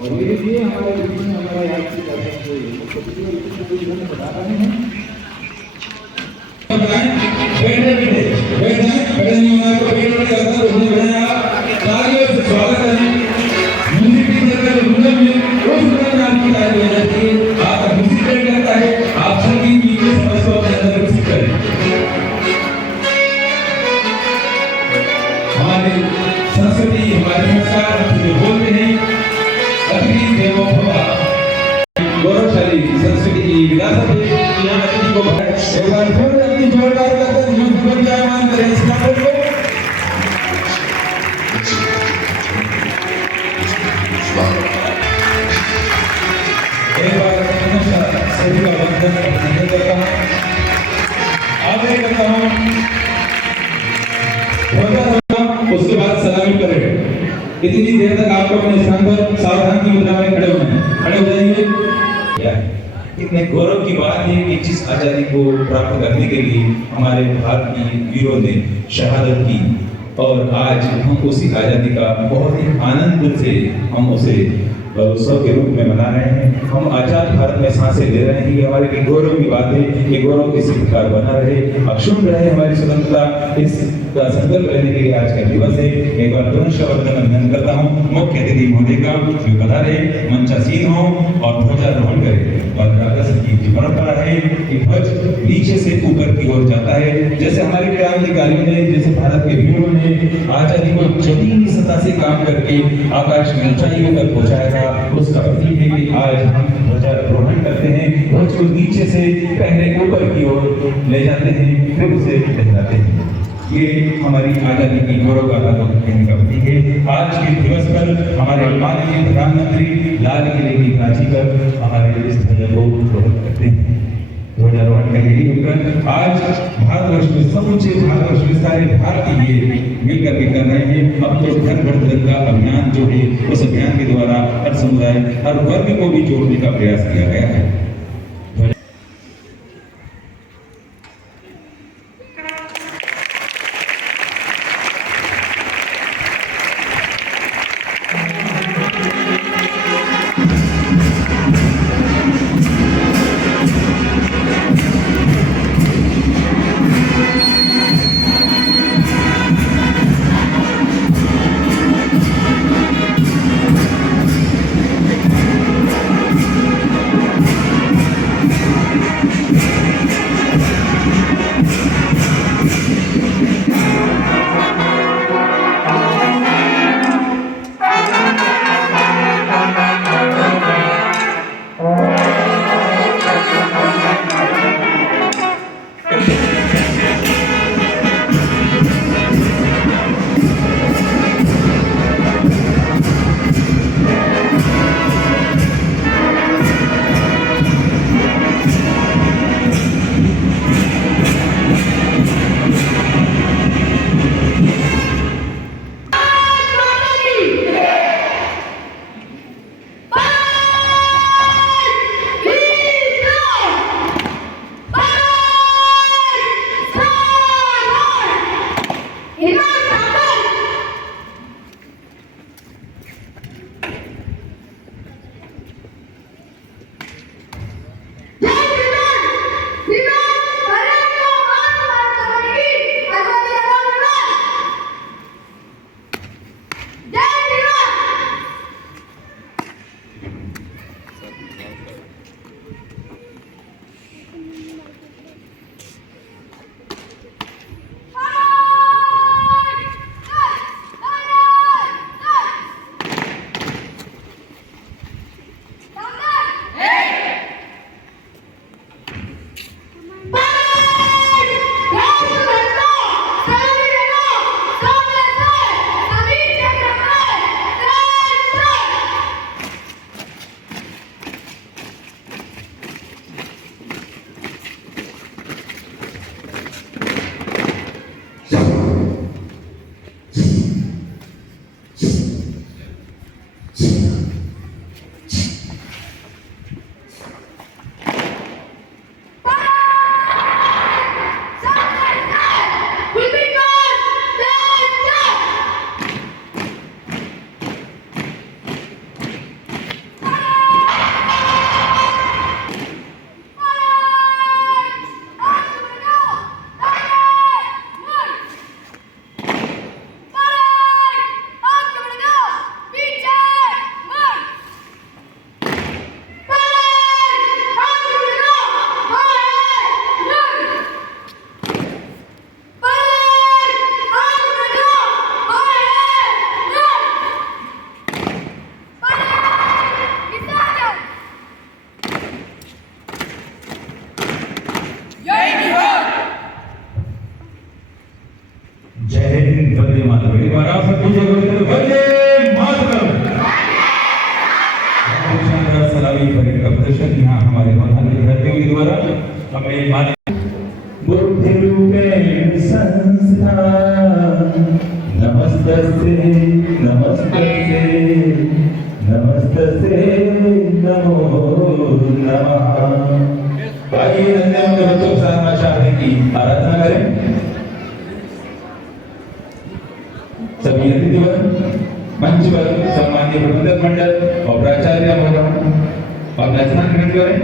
और ये हमारे जीवन में हमारा याद की बात है बता रहे हैं। हमारे संस्कृति हमारे संस्कार जो बोलते हैं अतिथि देवो भव, गौरवशाली संस्कृति की विरासत है। यहाँ अतिथि को एक बार फिर अपनी जोरदार करके मान करें इस नाटक को। एक बार सभी का वंदन करता हूँ, आगे करता हूँ, उसके बाद सलामी करें। इतनी देर तक आपको अपने स्थान पर सावधान की मुद्रा में खड़े होना है। खड़े हो जाइए। इतने गौरव की बात है कि जिस आजादी को प्राप्त करने के लिए हमारे भारत की वीरों ने शहादत की और आज हम उसी आजादी का बहुत ही आनंद से हम उसे उत्सव के रूप में मना रहे हैं। हम आजाद भारत में सांसें ले रहे हैं। ये हमारे लिए गौरव की बात है। ये गौरव इसी प्रकार बना रहे, अक्षुण्ण रहे हमारी स्वतंत्रता। इसका संकल्प लेने के लिए आज का दिवस है। एक बार पुनः अभिनंदन करता हूँ मुख्य अतिथि महोदय का, जो पधारे मंचासीन हो और ध्वजारोहण करें। और राजा संगीत की परंपरा है कि ध्वज नीचे से ऊपर की ओर जाता है। जैसे हमारे क्रांतिकारियों ने, जैसे भारत के वीरों ने आजादी को जमीनी सतह से काम करके आकाश में ऊंचाइयों तक पहुंचाया था, उसका प्रतीक है कि आज हम ध्वजारोहण करते हैं। ध्वज को नीचे से पहले ऊपर की ओर ले जाते हैं, फिर उसे लहराते हैं। ये हमारी आजादी की गौरव गाथा को कहने का प्रतीक है। आज के दिवस पर हमारे माननीय प्रधानमंत्री लाल किले की प्राची पर हमारे इस ध्वजा को रोहण करते हैं। ध्वजारोहण का यही उपक्रम आज भारतवर्ष में समूचे भारतवर्ष में सारे भारतीय मिलकर के कर रहे हैं। अब तो घर घर तिरंगा अभियान जो है उस अभियान के द्वारा हर समुदाय हर वर्ग को भी जोड़ने का प्रयास किया गया है। सलामी परेड का प्रदर्शन यहाँ हमारे प्रधानमंत्री करते हुए द्वारा हमें मान्य बुद्धि रूपेण संस्था नमस्तस्ते नमस्तस्ते नमस्तस्ते नमो नमः। आइए नन्हे मुन्ने बच्चों के साथ मां शारदा की आराधना करें। सभी अतिथिवर मंच पर सम्मानीय प्रबंधक मंडल और प्राचार्य महोदय अपना स्थान ग्रहण करें।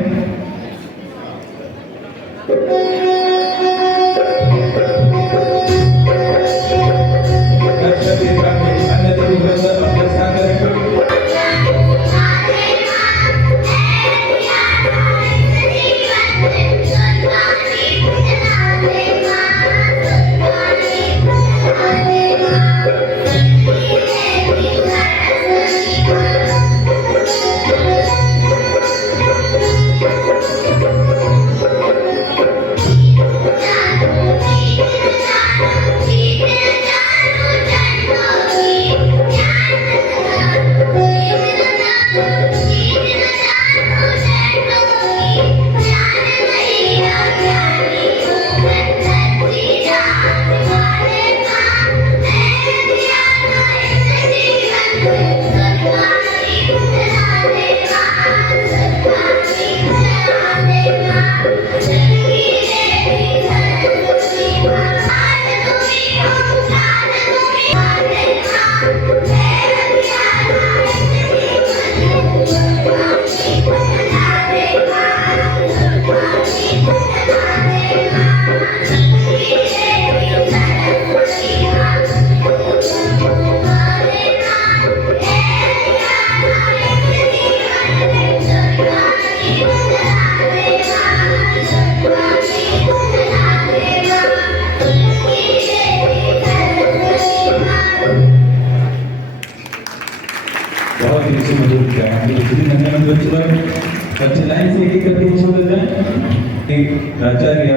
प्राचार्य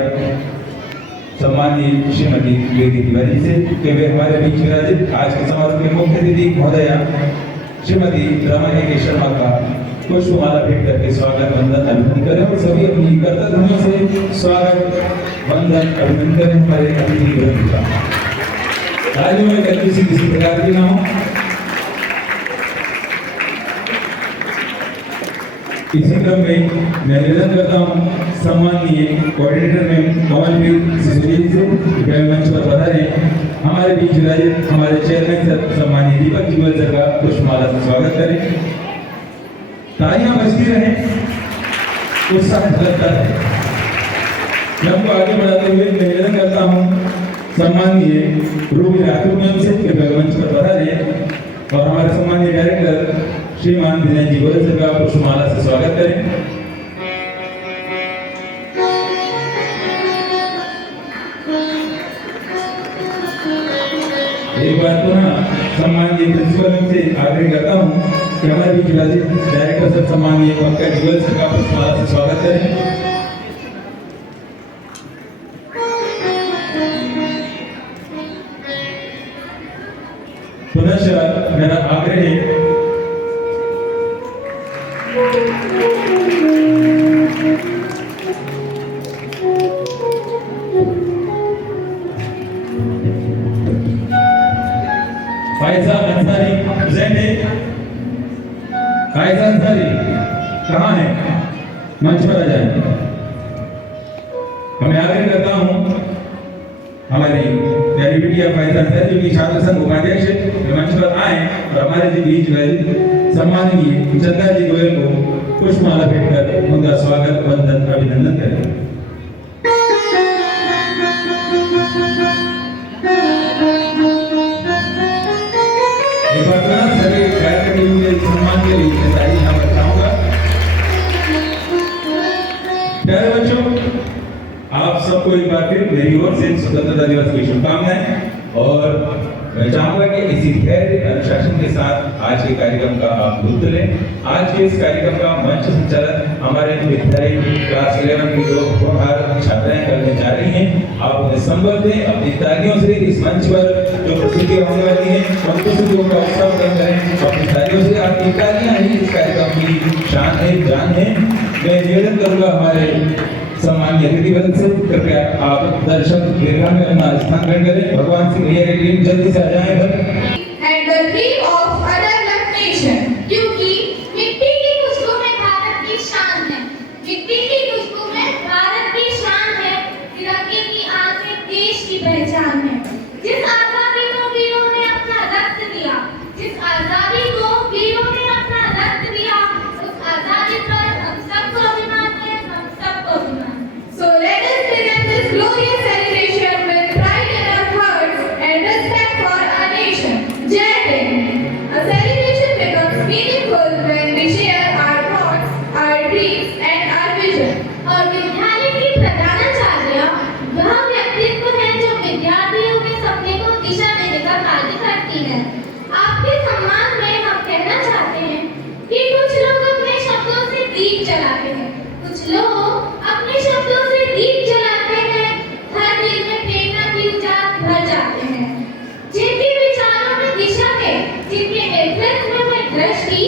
सम्मानित श्रीमती बेटी तिवारी से कि वे हमारे बीच विराजित आज के समारोह के मुख्य अतिथि महोदया श्रीमती रमादेवी शर्मा का पुष्पमाला भेंट करके स्वागत वंदन अभिनंदन करें और सभी अपनी कर्तव्यों से स्वागत वंदन अभिनंदन करें हमारे अतिथि वृंद का। आज में किसी प्रकार की ना हो। इसी क्रम में मैं निवेदन करता हूँ सम्मानीय कोऑर्डिनेटर में कमलप्रीत सिसोदिया से मंच पर पधारे हमारे बीच विराजित हमारे चेयरमैन सर सम्मानीय दीपक जीवल सर का पुष्पमाला से स्वागत करें। तालियां बजती रहें, उत्साह झलकता है। क्रम को आगे बढ़ाते हुए मैं निवेदन करता हूँ सम्मानीय रूबी राठौर मैम से मंच पर पधारे और हमारे सम्मानीय डायरेक्टर श्रीमान विनय जी गोयल सर का पुष्पमाला से स्वागत करें। एक बार पुनः सम्मानीय प्रिंसिपल से आग्रह करता हूं कि हमारे बीच डायरेक्टर सर सम्मानीय पंकज गोयल सर का पुष्पमाला से स्वागत करें। पुनः मेरा आग्रह है फायजा अंसारी प्रेजेंट है। फायजा अंसारी कहाँ है? मंच पर आ जाए। मैं आग्रह करता हूँ हमारी प्यारी बिटिया फायजा अंसारी जो कि छात्र संघ उपाध्यक्ष मंच पर आए और हमारे बीच सम्माननीय चंदा जी गोयल को पुष्पमाला भेंट कर उनका स्वागत वंदन अभिनंदन करें। सभी कार्यक्रम के सम्मान के लिए ताली यहाँ पर चाहूंगा। प्यारे बच्चों, आप सबको एक बार फिर मेरी ओर से स्वतंत्रता दिवस की शुभकामनाएं और मैं चाहूंगा कि इसी धैर्य अनुशासन के साथ आज के कार्यक्रम का आप लुत्फ लें। आज के इस कार्यक्रम का मंच संचालन हमारे विद्यालय क्लास 11 की जो होनहार छात्राएं करने जा रही हैं, आप उन्हें संबल दें अपनी तालियों से। इस मंच पर जो प्रस्तुति होने वाली है उन प्रस्तुतियों का उत्सव करें अपनी तालियों से। आपकी तालियां ही इस कार्यक्रम की शान है, जान है। मैं निवेदन करूंगा हमारे सम्मानीय अतिथिगण से, कृपया आप दर्शक दीर्घा में अपना स्थान ग्रहण करें। भगवान सिंह भैया की टीम जल्दी से आ जाए इधर। And the dream of a nation, क्योंकि मिट्टी की खुशबू में भारत की शान है, मिट्टी की खुशबू में भारत की शान है, तिरंगे की आग में देश की पहचान है। जिस आजादी को वीरों ने अपना रक्त दिया, जिस आजादी को वीरों ने अपना रक्त दिया, उस आजादी पर हम सबको अभिमान है, हम सबको अभिमान। So let us begin this glorious celebration with pride in our hearts and respect for our nation. Jai Hind. A celebration becomes meaningful when we share our thoughts, our dreams and our vision. और विद्यालय की प्रधानाचार्य वह व्यक्तित्व है जो विद्यार्थियों के सपने को दिशा देने का कार्य करती है। आपके सम्मान में हम कहना चाहते हैं कि कुछ लोग अपने शब्दों से दीप जलाते हैं, कुछ लोग अपने शब्दों से दीप जलाते हैं, हर दिल में प्रेरणा की उजास भर जाते हैं। जिनके विचारों में दिशा है, जिनके नेतृत्व में दृष्टि,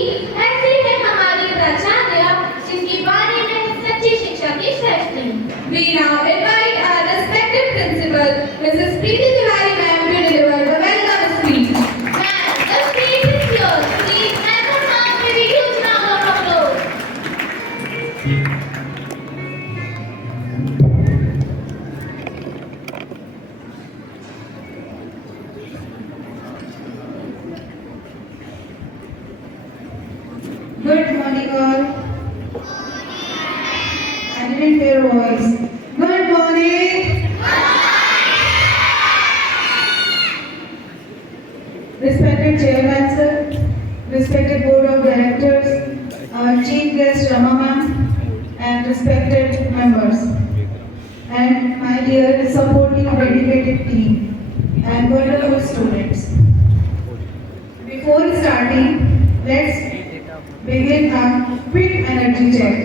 ऐसी है हमारी प्राचार्य, जिनकी वाणी में सच्ची शिक्षा की सृष्टि। We now invite our respected principal, Mrs. Preeti Tiwari ma'am, to deliver the welcome speech. Ma'am, the speech is yours. Please let the sound with a huge round of applause. Good morning all. I didn't hear your voice. Good morning. Respected Chairman sir, respected Board of Directors, our Chief Guest Rama ma'am, and respected members, and my dear supportive dedicated team, and wonderful students. Before starting, let's begin a quick energy check.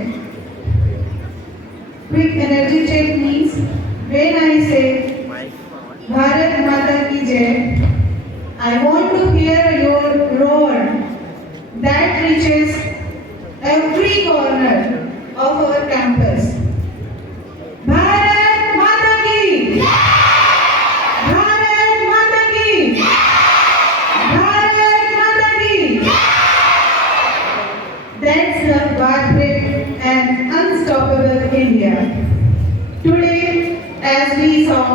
Quick energy check means when I say Bharat Mata Ki Jai, I want to hear your roar that reaches every corner of our campus. Bharat Mata Ki! Bharat Mata Ki! Bharat Mata Ki! That's the vibrant and unstoppable India. Today, as we saw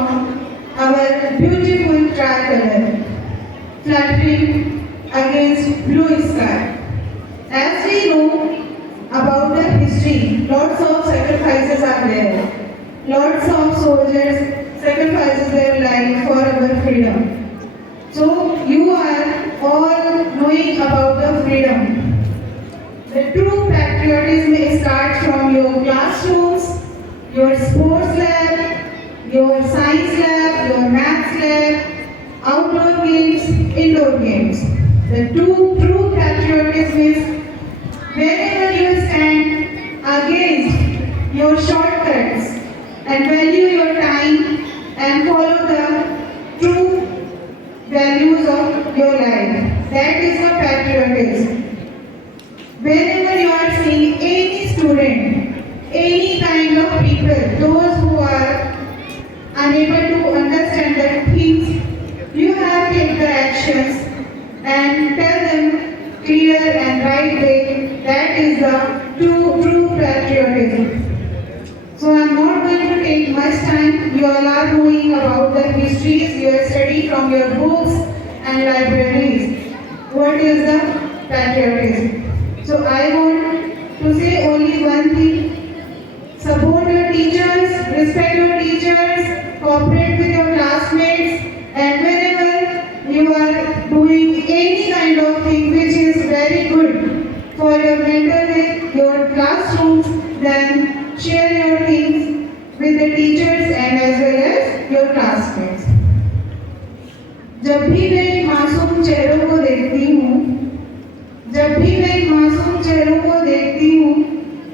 our beautiful tricolor fluttering against blue sky, as we know about the history, lots of sacrifices are there. Lots of soldiers sacrifices their life for our freedom. So you are all knowing about the freedom. The true patriotism starts from your classrooms, your sports lab, your science lab, your maths lab, outdoor games, indoor games. The true patriotism is wherever you stand against your shortcuts and value your time and follow the true values of your life. That is the patriotism. Wherever you are seeing any student, any kind of people, those who are unable to understand the things, you have to take the actions and tell them clear and right way. That is the true patriotism. So I am not going to take much time. You all are knowing about the histories you have studied from your books and libraries. What is the patriotism? So I want to say only one thing. Support your teachers, respect your teachers, cooperate with your classmates, and whenever you are doing any kind of thing which is very good for your mental health, your classrooms, then share your things with the teachers and as well as your classmates. जब भी मैं इन मासूम चेहरों को देखती हूँ,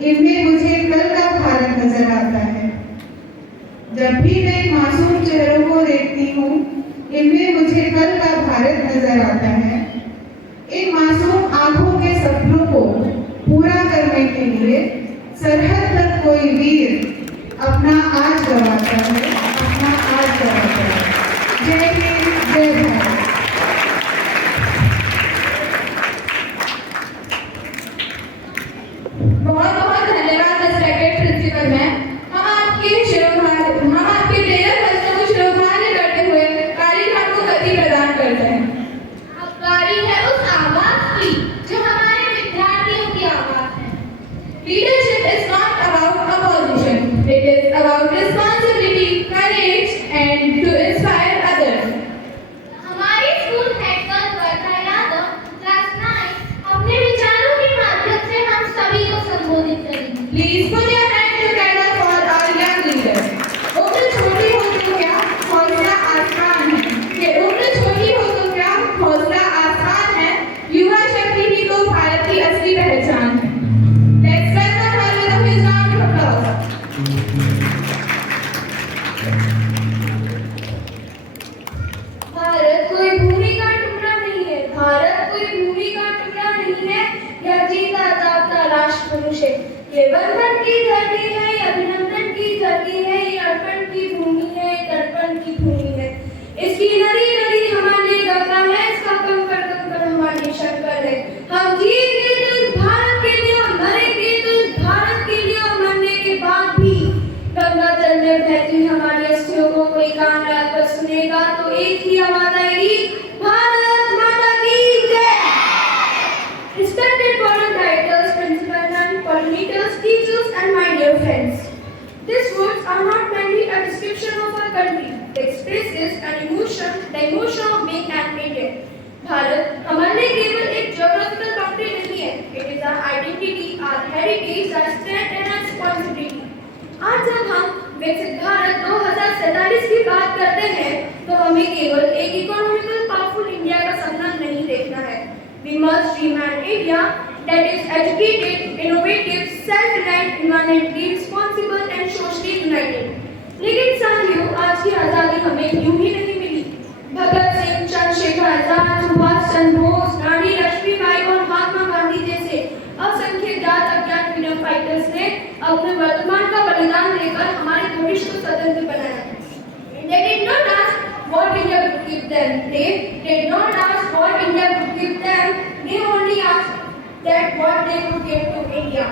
इनमें मुझे कल का भारत नजर आता है। जब भी मैं इन मासूम चेहरों को देखती हूँ, इनमें मुझे कल का भारत नजर आता है। इन मासूम आंखों के सपनों को पूरा करने के लिए सरहद पर कोई वीर अपना आज गवाता है, अपना आज गवाता है। जय हिंद, जय भारत। बहुत बहुत धन्यवाद रिस्पेक्टेड प्रिंसिपल मैम। हम आपके प्रेरक वचनों को शिरोधार्य करते हुए कार्यक्रम को गति प्रदान करते हैं। अब बारी है उस आवाज की जो हमारे विद्यार्थियों की आवाज है। Leadership is not about opposition, it is about responsibility, courage and to inspire others. हमारे school head girl Varsha Yadav class 9 अपने विचारों के माध्यम से हम सभी को संबोधित करेंगी। Please put your hands together for our young leader. उम्र छोटी हो तो क्या, हौसला आसान है। ये उम्र छोटी हो तो क्या, हौसला आसान है। युवा शक्ति ही तो भारत की असली पहचान है। Let's welcome her with a big round of applause. Bharat कोई भूमि का टुकड़ा नहीं है, भारत कोई भूमि का टुकड़ा नहीं है, यह जीता जागता राष्ट्र पुरुष है। ये बंधन की धरती है, ये अभिनंदन की धरती है, ये अर्पण की भूमि है, दर्पण की भूमि है। इसकी नदी नदी हमारे गंगा है, इसका कंकड़ कंकड़ हमारे शंकर है। हम जीएंगे तो इस भारत के लिए और मरेंगे तो इस भारत के लिए, और मरने के बाद भी गंगा जल में बहती हमारी अस्थियों को कोई कान लगाकर सुनेगा तो एक ही आवाज आएगी, भारत माता की जय। Respected board of directors, principal and coordinators, teachers and my dear friends. These words are not merely a description of our country. They expresses an emotion, the emotion of being an Indian. Bharat हमारे लिए केवल एक geographical boundary नहीं है. It is our identity, our heritage, our strength and our responsibility. आज जब हम विकसित भारत 2047 की बात करते हैं तो हमें केवल एक इकोनॉमिकल पावरफुल इंडिया का सपना नहीं देखना है। We must dream an India that is educated, innovative, self-reliant, environmentally responsible and socially united. लेकिन साथियों, आज की आज़ादी हमें यूं ही नहीं मिली। भगत सिंह, चंद्रशेखर आजाद, सुभाष चंद्र बोस, रानी लक्ष्मीबाई और महात्मा गांधी जैसे असंख्य जात अज्ञात फ्रीडम फाइटर्स ने अपने वर्तमान का बलिदान देकर हमारे भविष्य को स्वतंत्र बनाया। They did not ask what India would give them. They did not ask what India would give them. They only asked that what they would give to India.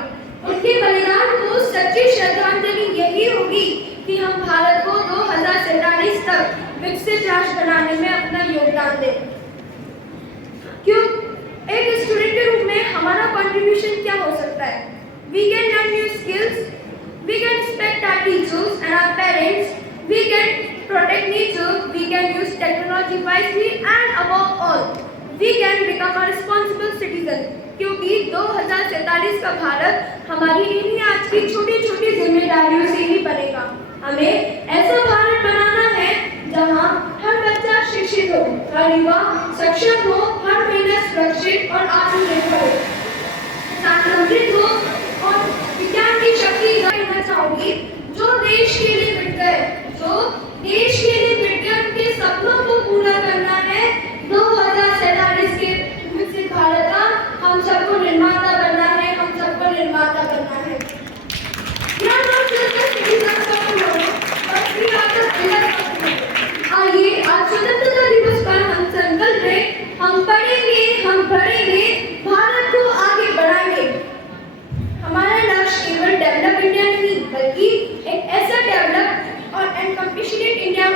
उनके बलिदान को सच्ची श्रद्धांजलि यही होगी कि हम भारत को 2047 तक विकसित राष्ट्र बनाने में अपना योगदान दें। क्यों? एक स्टूडेंट के रूप में हमारा कंट्रीब्यूशन क्या हो सकता है? We can learn new skills, we can respect our teachers and our parents, we can protect nature, we can use technology wisely and above all, we can become a responsible citizen. क्योंकि 2047 का भारत हमारी इन्हीं आज की छोटी छोटी जिम्मेदारियों से ही बनेगा। हमें ऐसा भारत बनाना है जहां हर बच्चा शिक्षित हो, हर युवा सक्षम हो, हर महिला सुरक्षित और आत्मनिर्भर हो, समृद्ध हो और विज्ञान की शक्ति कहना चाहूंगी, जो देश के लिए मिट गए, जो देश के लिए मिट गए, उनके सपनों को पूरा करना है। 2047 के विकसित भारत का हम सबको निर्माता बनना है, हम सबको निर्माता बनना है। आइए आज स्वतंत्रता दिवस पर हम संकल्प लें, हम पढ़ेंगे, हम बढ़ेंगे, भारत को आगे बढ़ाएंगे। हमारा लक्ष्य केवल डेवलप इंडिया नहीं बल्कि एक ऐसा डेवलप और एंड कंपैशनेट इंडिया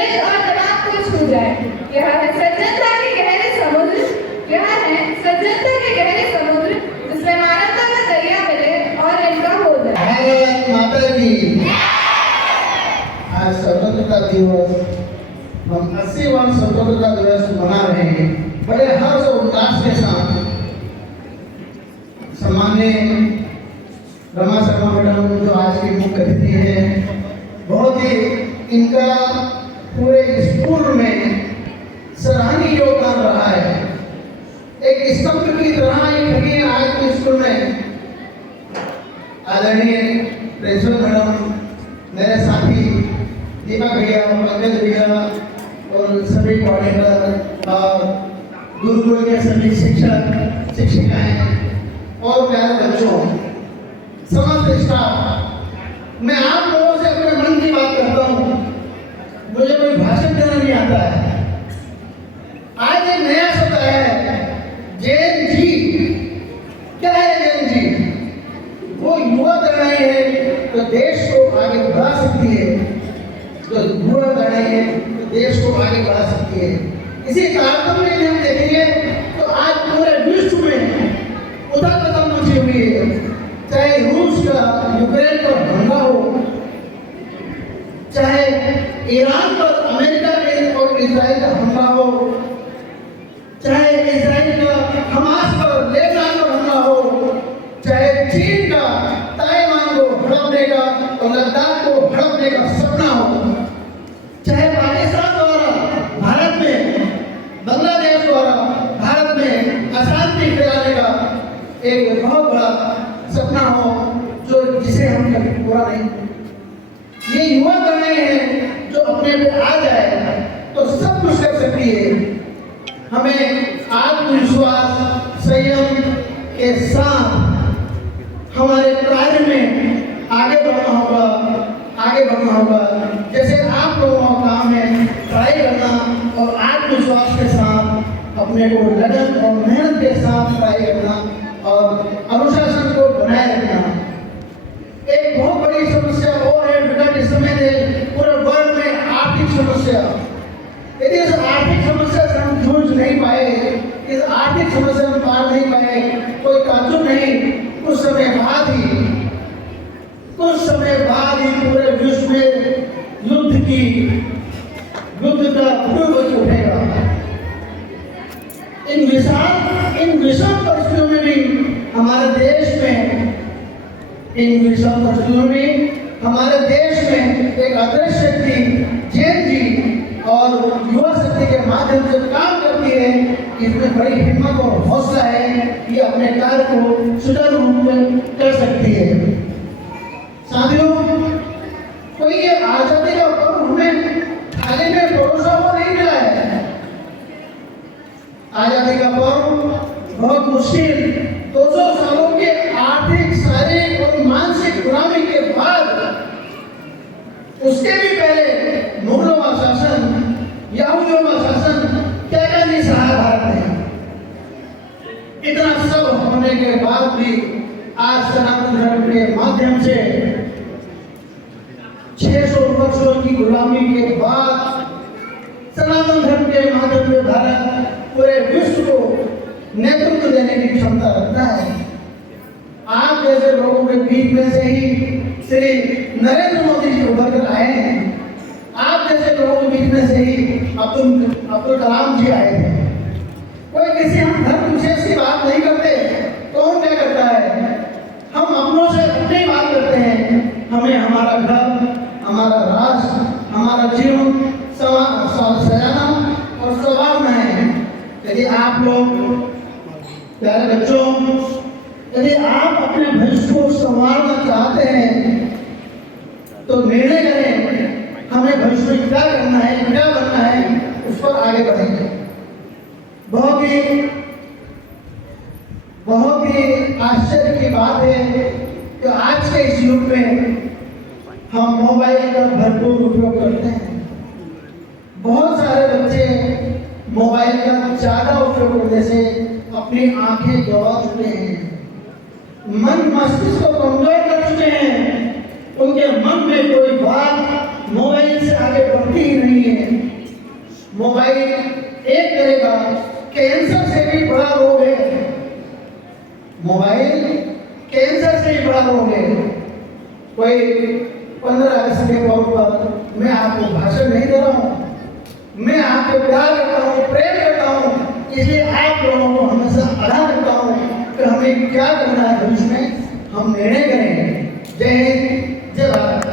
दिल और दिमाग को छू जाए। यह है सज्जनता के गहरे समुद्र, यह है सज्जनता के गहरे समुद्र, जिसमें मानवता का दरिया मिले और इनका हो जाए। भारत माता की। आज स्वतंत्रता दिवस, हम 80वां स्वतंत्रता दिवस मना रहे हैं बड़े हर्ष और उल्लास के साथ। सम्मान्य रमा शर्मा मैडम जो आज की मुख्य अतिथि है, बहुत ही इनका पूरे स्कूल में सराहनीय योगदान रहा है। एक स्तंभ की तरह ये खड़ी है आज के स्कूल में। आदरणीय प्रिंसिपल मैडम, मेरे साथी दीपक भैया, पंकज भैया और सभी कोऑर्डिनेटर और गुरुकुल के सभी शिक्षक शिक्षिकाएं और प्यारे बच्चों, समस्त स्टाफ, मैं आप लोगों से अपने मन की बात करता हूँ। मुझे कोई भाषण देना नहीं आता है। आज एक नया शब्द है जेन जी। क्या है जेन जी? वो युवा तरुणाई है जो देश को आगे बढ़ा सकती है, जो युवा तरुणाई है जो देश को आगे बढ़ा सकती है। इसी तारतम्य में हम देखेंगे तो आज पूरे विश्व में उथल पुथल मची हुई है। चाहे रूस का यूक्रेन का हमला हो, चाहे ईरान पर अमेरिका और इजराइल का हमला हो, चाहे इजराइल का हमास पर लेबनान पर हमला हो, चाहे चीन का ताइवान को हड़पने का और लद्दाख को हड़पने का सपना हो, चाहे पाकिस्तान द्वारा भारत में, बांग्लादेश द्वारा भारत में अशांति फैलाने का एक बहुत बड़ा सपना हो जो जिसे हम कभी पूरा नहीं। ये युवा तरुणाई है जो अपने पे आ जाए तो सब कुछ कर सकती है। हमें आत्मविश्वास संयम के साथ हमारे कार्य में आगे बढ़ना होगा, आगे बढ़ना होगा। जैसे आप लोगों का काम है पढ़ाई करना और आत्मविश्वास के साथ अपने को लगन और मेहनत के साथ पढ़ाई करना और अनुशासन को बनाए रखना। एक बहुत बड़ी समस्या और है विकट इस समय में पूरे वर्ल्ड में आर्थिक समस्या। यदि इस आर्थिक समस्या से हम जूझ नहीं पाए, इस आर्थिक समस्या में पार नहीं पाए, कोई ताज्जुब नहीं, कुछ समय बाद ही पूरे विश्व में युद्ध का उपयोग उठेगा। इन विषम परिस्थितियों में भी हमारे देश में एक अदृश्य शक्ति जेन जी और युवा शक्ति के माध्यम से काम करती है। इसमें बड़ी हिम्मत और हौसला है कि अपने कार्य को सुचारू रूप में कर सकती है। साथियों, कोई ये आजादी का पर्व हमें थाली में परोसा हुआ नहीं मिला है। आजादी का पर्व बहुत मुश्किल 200 सालों के आर्थिक, शारीरिक और मानसिक गुलामी के बाद, उसके भी पहले मुगलों का शासन, यहूदियों का शासन क्या क्या नहीं सहा भारत ने। इतना सब होने के बाद भी आज सनातन धर्म के माध्यम से 600 वर्षों की गुलामी के बाद सनातन धर्म के माध्यम से भारत पूरे विश्व को नेतृत्व देने की क्षमता रखता है। आप जैसे लोगों के बीच में से ही श्री नरेंद्र मोदी जी उभर कर आए हैं। आप जैसे लोगों के बीच में से ही अब्दुल कलाम जी आए थे। कोई किसी हम धर्म विशेष की बात नहीं करते, कौन क्या करता है? हम अपनों से अपनी बात करते हैं। हमें हमारा घर, हमारा राष्ट्र, हमारा जीवन सजाना और संवारना है। यदि आप लोग प्यारे बच्चों, यदि आप अपने भविष्य को संवारना चाहते हैं तो निर्णय करें हमें भविष्य में क्या करना है, क्या बनना है, उस पर आगे बढ़ेंगे। बहुत ही आश्चर्य की बात है कि आज के इस युग में हम मोबाइल का भरपूर उपयोग करते हैं। बहुत सारे बच्चे मोबाइल का ज्यादा उपयोग करने से अपनी आंखें गवा चुके हैं, मन मस्तिष्क को कमजोर कर चुके हैं। उनके मन में कोई बात मोबाइल से आगे बढ़ती ही नहीं है। मोबाइल एक तरह का कैंसर से भी बड़ा रोग है। मोबाइल कैंसर से भी बड़ा रोग है। कोई 15 अगस्त के मौके पर मैं आपको भाषण नहीं दे रहा हूँ, मैं आपको प्यार करता हूँ, प्रेम करता हूँ, इसलिए आप लोगों को हमेशा आगाह करता हूँ कि हमें क्या करना है भविष्य में, हम निर्णय करें। जय हिंद, जय भारत।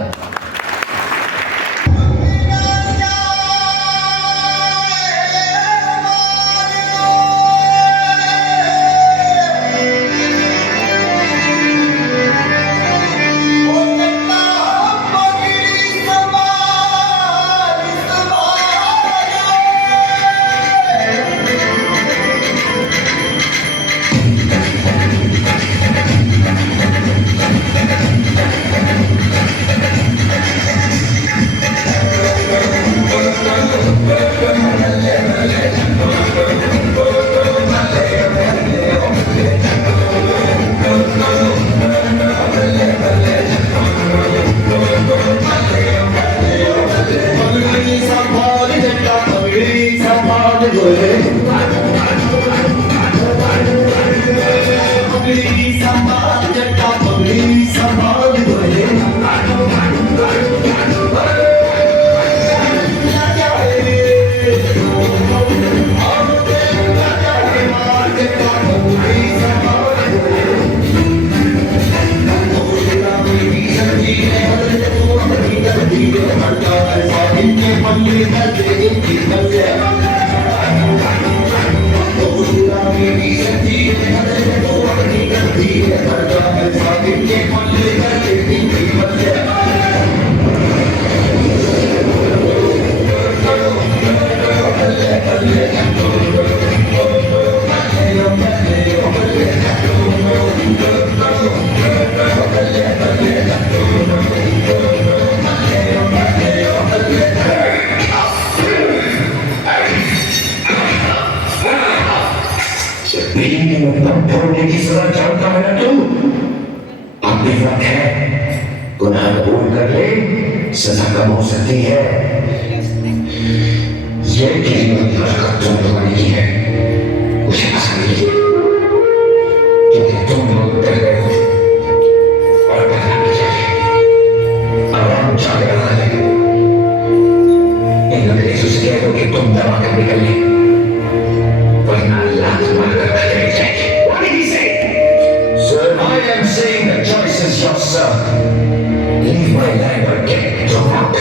छोड़ने की सजा जानता है ना तू? अब भी वक्त है, गुनाह कबूल कर ले, सजा कम हो सकती है। ये कीमत हरकत तुम लोगों की है, मुझे पसंद नहीं, क्योंकि तुम लोग डर गए हो और डरना भी चाहिए। आवाम जाग रहा है, इन अंग्रेजों से कह दो कि तुम दबा कर निकल ले, वरना लात मारकर खदेड़ जाएगी। What did he say? Sir, I am saying the choice is yours, sir. Leave my land or get thrown out.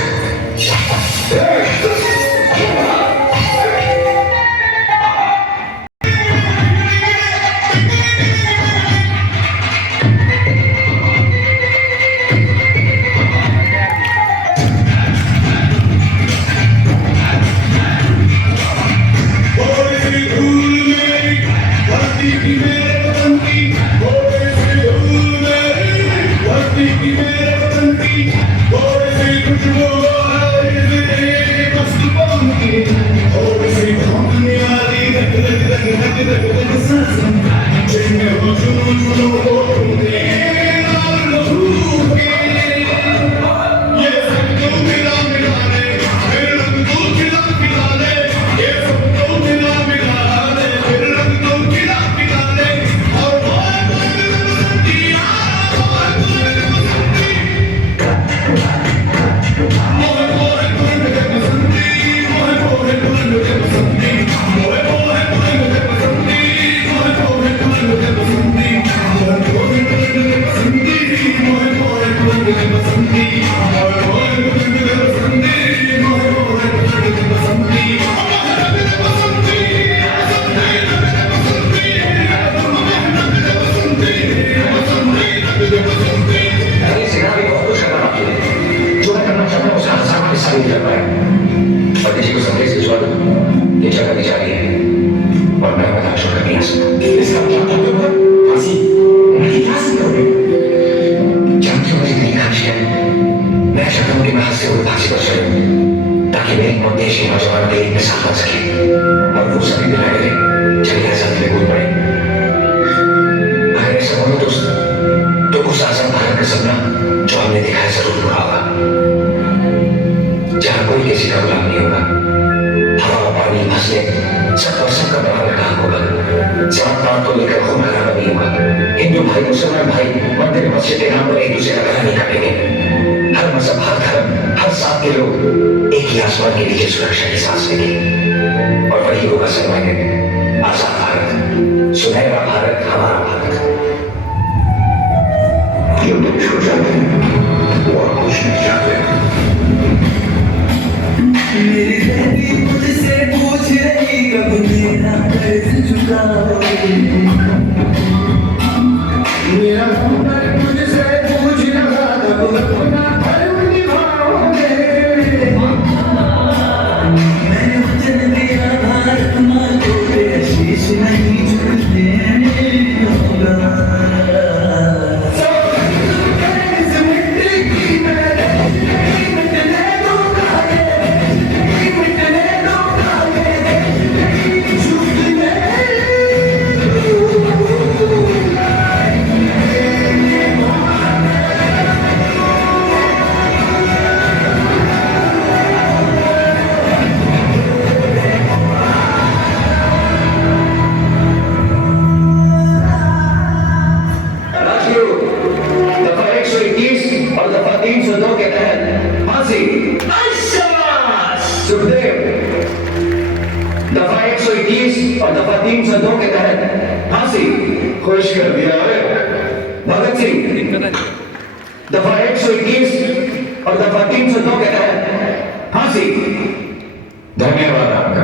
जहां कोई किसी का गुलाम नहीं होगा, हवा से 7 वर्षों का बड़ा लड़का होगा। जात पात को लेकर हमारा नहीं हुआ। हिंदू भाई मुसलमान भाई मंदिर मस्जिद के नाम पर एक दूसरे का गला नहीं काटेंगे। हर मजहब हर धर्म हर साथ के लोग एक ही आसमान के नीचे सुरक्षा की सांस लेंगे और वही होगा सर्वांगीण आजाद भारत, सुनहरा भारत, हमारा भारत। ये देश को चाहते हैं और कुछ नहीं चाहते। मेरी बेटी मुझसे पूछ रही कब मेरा कर्ज चुकाओगे। मेरा घर मुझसे पूछ रहा कब अपना कर्ज निभाओगे। मैंने वचन दिया भारत माँ को शीश नहीं झुकने दूंगा। सुखदेव दफा 121 और दफा 302 के तहत फांसी। खुश कर दिया भगत सिंह दफा 121 और दफा 302 के तहत फांसी। धन्यवाद आपका।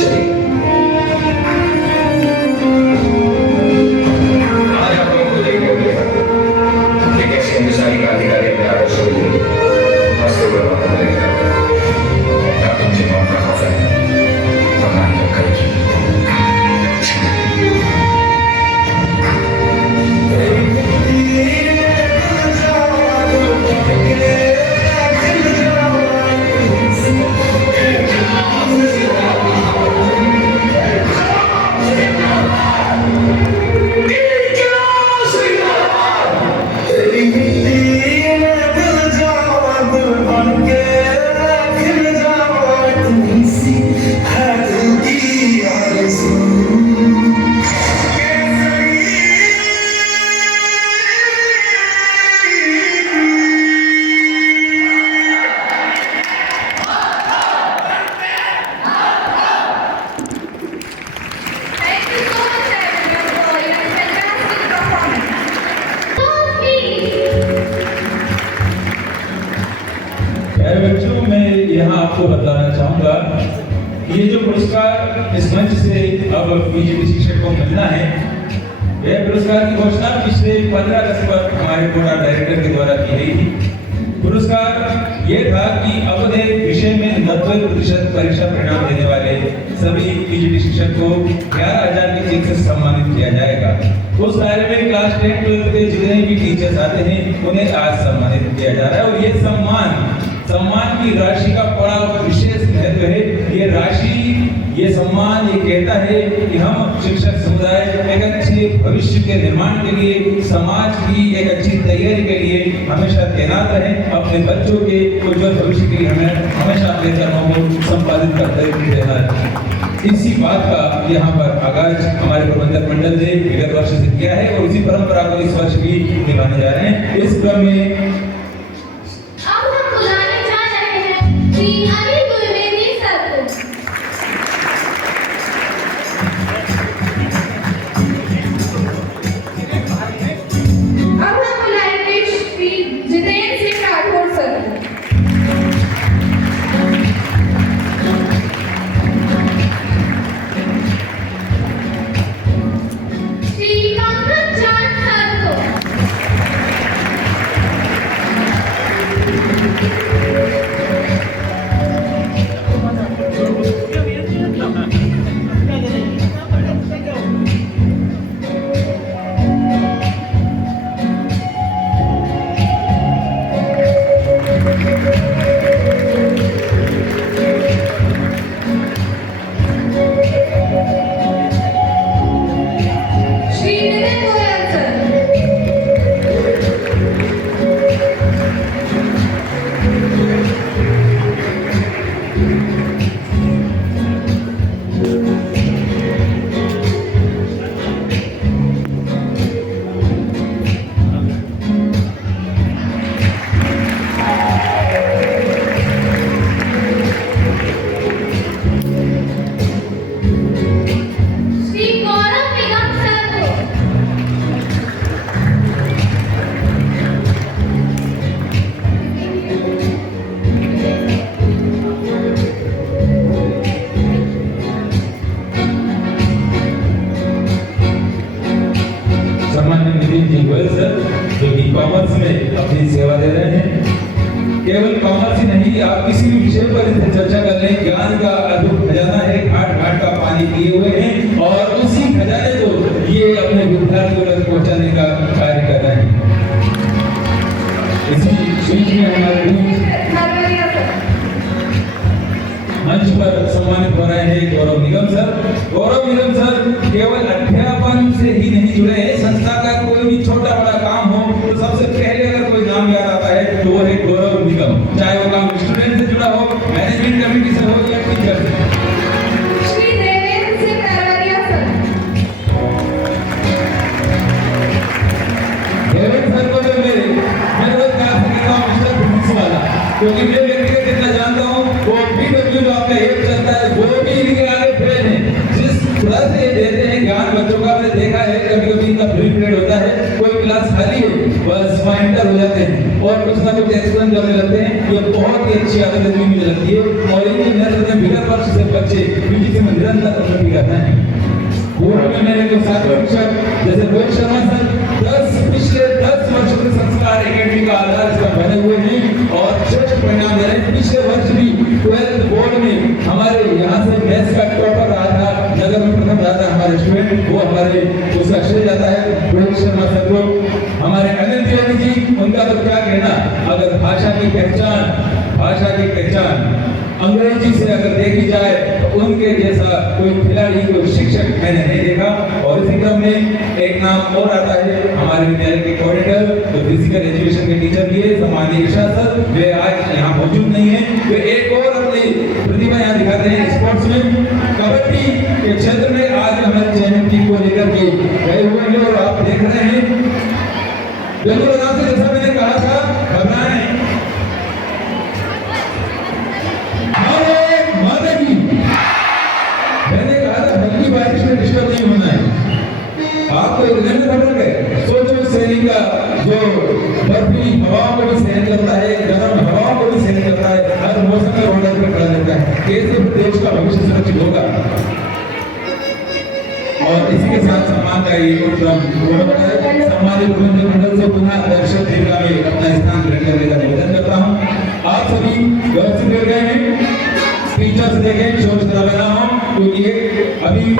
चलिए आज आप लोगों को देखने मिलेगा कि कैसे हिंदुस्तानी क्रांतिकारी अपने आदर्शों को हंसते हुए वक्त मिलेगा। क्या तुमसे मौत का खौफ है? वरना ही तो करेगी। Thank you so much, everyone, for your fantastic performance. So please. प्यारे बच्चों, मैं यहाँ आपको बताना चाहूँगा ये जो पुरस्कार इस मंच से अब बीजेपी शिक्षक को मिलना है, यह पुरस्कार की घोषणा पिछले 15 अगस्त पर हमारे बोर्ड ऑफ डायरेक्टर के द्वारा की गई थी। पुरस्कार ये था कि अवधि विषय में 90% परीक्षा परिणाम देने वाले सभी बीजेपी शिक्षक को 11,000 की चेक से सम्मानित किया जाएगा। उस दायरे में क्लास 10 12 के जितने भी टीचर्स आते हैं उन्हें आज सम्मानित किया जा रहा है। और ये सम्मान की राशि का बड़ा विशेष महत्व है। ये राशि, ये सम्मान ये कहता है कि हम शिक्षक समुदाय एक अच्छे भविष्य के निर्माण के लिए, समाज की एक अच्छी तैयारी के लिए हमेशा तैनात रहें। अपने बच्चों के उज्जवल भविष्य के लिए हमें हमेशा अपने कर्मों को संपादित करते रहना है। इसी बात का यहाँ पर आगाज हमारे प्रबंधक मंडल ने विगत वर्ष से किया है और इसी परंपरा को इस वर्ष भी निभाने जा रहे हैं। इस क्रम में अब हम बुलाने जा रहे हैं श्री अनिल द्विवेदी सर को। अब हम बुलाएंगे श्री जितेंद्र सिंह राठौर सर को। श्री पंकज चांद सर को। श्री नितिन गोयल सर। कि आप किसी भी विषय पर इनसे चर्चा कर लें, ज्ञान का अद्भुत खजाना है, घाट घाट का पानी पिए हुए हैं और उसी खजाने को ये अपने विद्यार्थियों तक पहुंचाने का कार्य कर रहे हैं। इसी बीच में हमारे मंच पर सम्मानित हो रहे हैं गौरव निगम सर। गौरव निगम सर केवल अध्यापन से ही नहीं जुड़े हैं, संस्था का कोई भी छोटा बड़ा काम हो तो सबसे पहले अगर कोई नाम याद आता है तो वो है गौरव निगम, चाहे वो काम स्टूडेंट से जुड़ा हो, मैनेजमेंट कमेटी से हो या टीचर से। श्री देवेंद्र सिंह करवरिया सर। देवेंद्र सर को जो मैं रोज कहा कहता हूँ मिस्टर प्रिंस वाला, क्योंकि मैं व्यक्तिगत जितना जानता हूँ वो PW जो आपका हेड चलता है वो भी इनके आगे फेल है। जिस तरह से ये देते हैं ज्ञान बच्चों का, मैंने देखा है कभी कभी इनका फ्री पीरियड होता है, कोई क्लास खाली है बस पॉइंटर हो जाते हैं और कुछ ना कुछ एक्सप्लेन करने लगते हैं। ये बहुत ही अच्छी आदत है मुझे लगती है और इनके नेतृत्व में बिना वर्ष से बच्चे यूजीसी में निरंतर उन्नति करते हैं। पूर्व में मेरे जो साथी शिक्षक जैसे रोहित शर्मा सर पिछले 10 वर्षों से संस्कार एकेडमी का आधार इसका बने हुए हैं और श्रेष्ठ परिणाम दे रहे हैं। पिछले वर्ष भी 12th बोर्ड में हमारे यहाँ से मैथ्स का टॉपर रहा था, नगर में प्रथम रहा था हमारे स्टूडेंट, वो हमारे उसका श्रेय जाता है रोहित शर्मा सर को। हमारे अनिल तिवारी जी, उनका तो क्या कहना, अगर भाषा की पहचान अंग्रेजी से अगर देखी जाए तो उनके जैसा कोई खिलाड़ी, कोई शिक्षक मैंने नहीं देखा। और इसी क्रम में एक नाम और आता है हमारे विद्यालय के कोऑर्डिनेटर जो फिजिकल एजुकेशन के टीचर भी है, सम्माननीय ईशा सर, वे आज यहाँ मौजूद नहीं है। वे एक और अपनी प्रतिभा यहाँ दिखाते हैं स्पोर्ट्स में, कबड्डी के क्षेत्र में आज हमारे चयन टीम को लेकर के गए हुए हैं और आप देख रहे हैं बिल्कुल आराम से, जैसा मैंने कहा था घबराएं नहीं। मैंने कहा था हल्की बारिश में डिस्टर्ब नहीं होना है। आपको एक दिन में खबर है, सोचो सैनिक का जो बर्फीली हवाओं को भी सहन करता है, गर्म हवाओं को भी सहन करता है, हर मौसम में बॉर्डर पर खड़ा रहता है, कैसे देश का भविष्य सुरक्षित होगा। और इसी के साथ सम्मान का ये उपक्रम सम्मानित मंडल से पुनः दर्शक दीर्घा में अपना स्थान ग्रहण करने का निवेदन करता हूँ। आप सभी व्यवस्थित कर गए हैं, टीचर्स देखें, शोर शराबा ना हो, क्योंकि अभी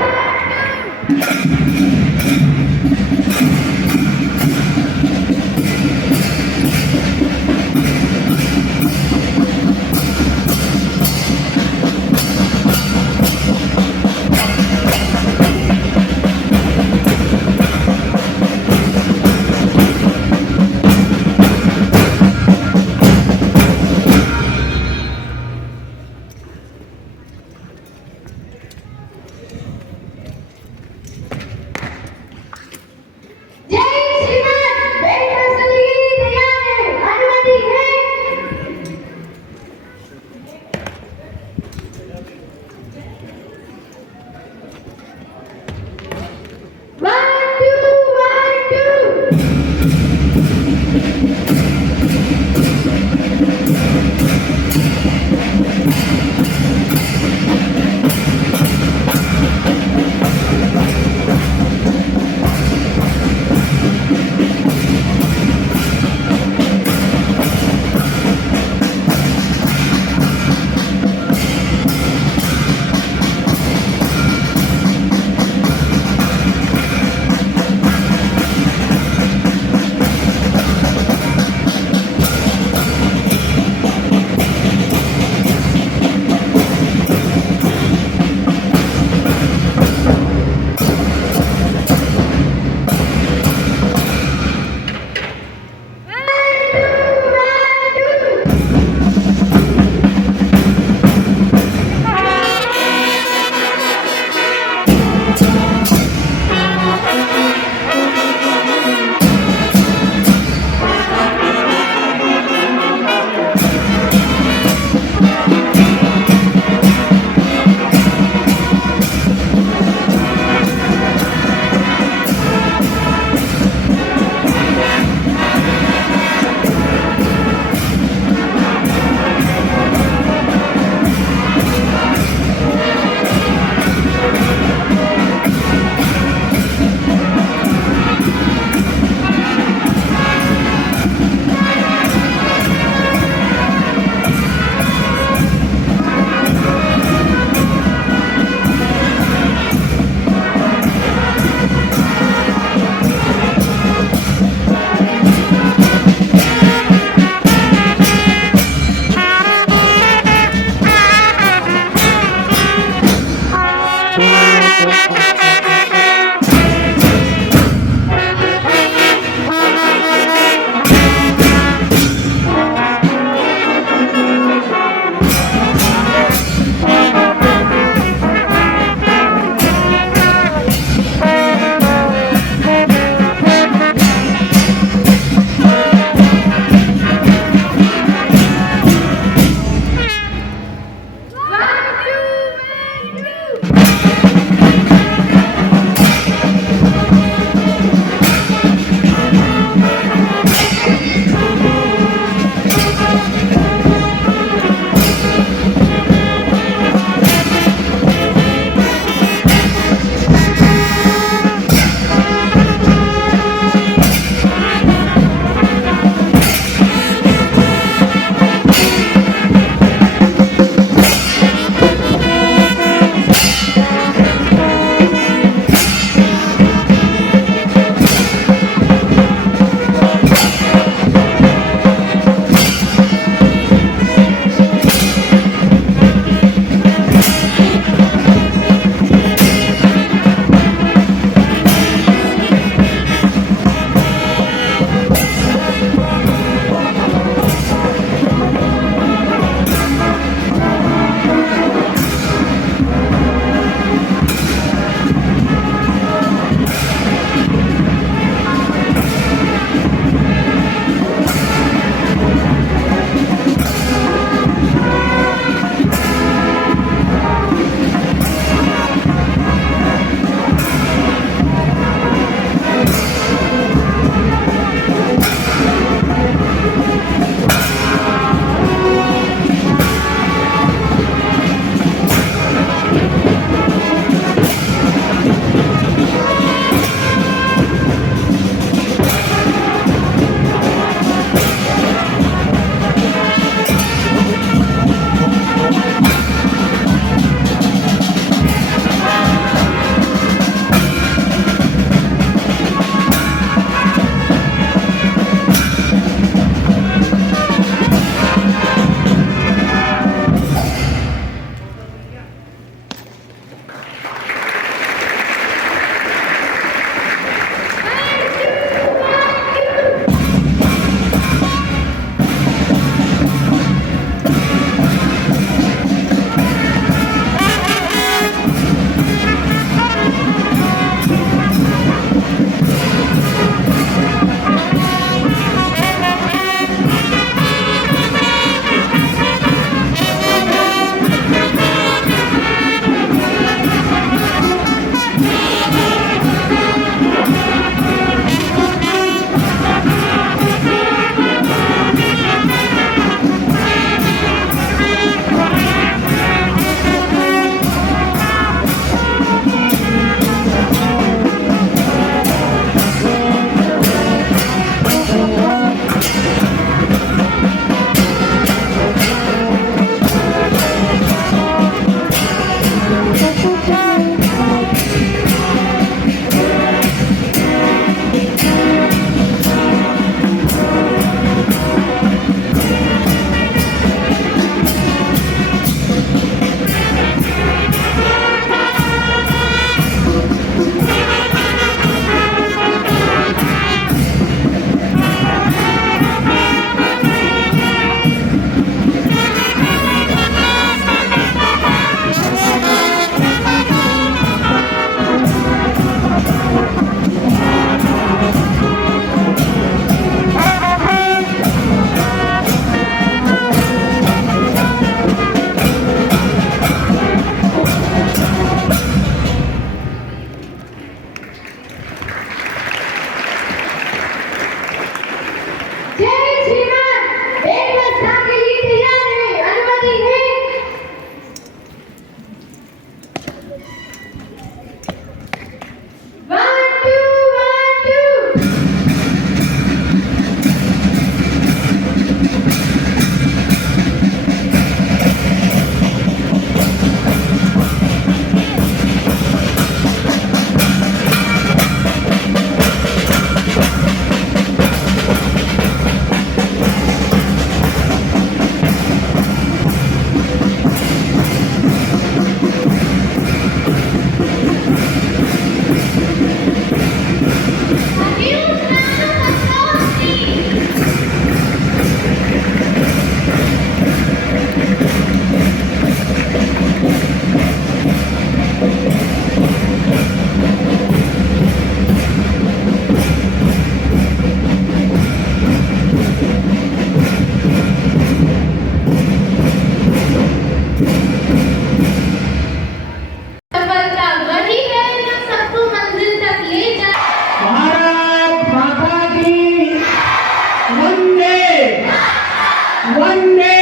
वंदे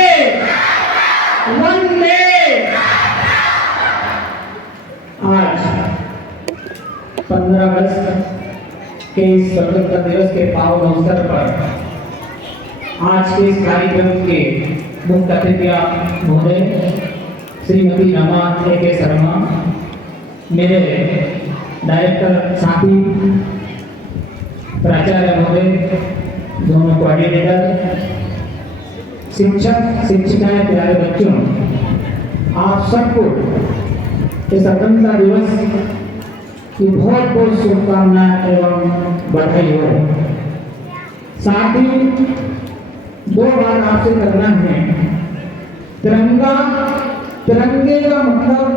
वंदे। आज 15 अगस्त के इस स्वतंत्रता दिवस के पावन अवसर पर आज के इस कार्यक्रम के मुख्य अतिथि महोदय श्रीमती रमा के शर्मा, मेरे डायरेक्टर साथी प्राचार्य महोदय, दोनों कोऑर्डिनेटर, शिक्षक शिक्षिकाएं, प्यारे बच्चों, आप सबको इस स्वतंत्रता दिवस की बहुत बहुत शुभकामनाएं एवं बधाई हो। साथ ही दो बात आपसे करना है। तिरंगा, तिरंगे का मतलब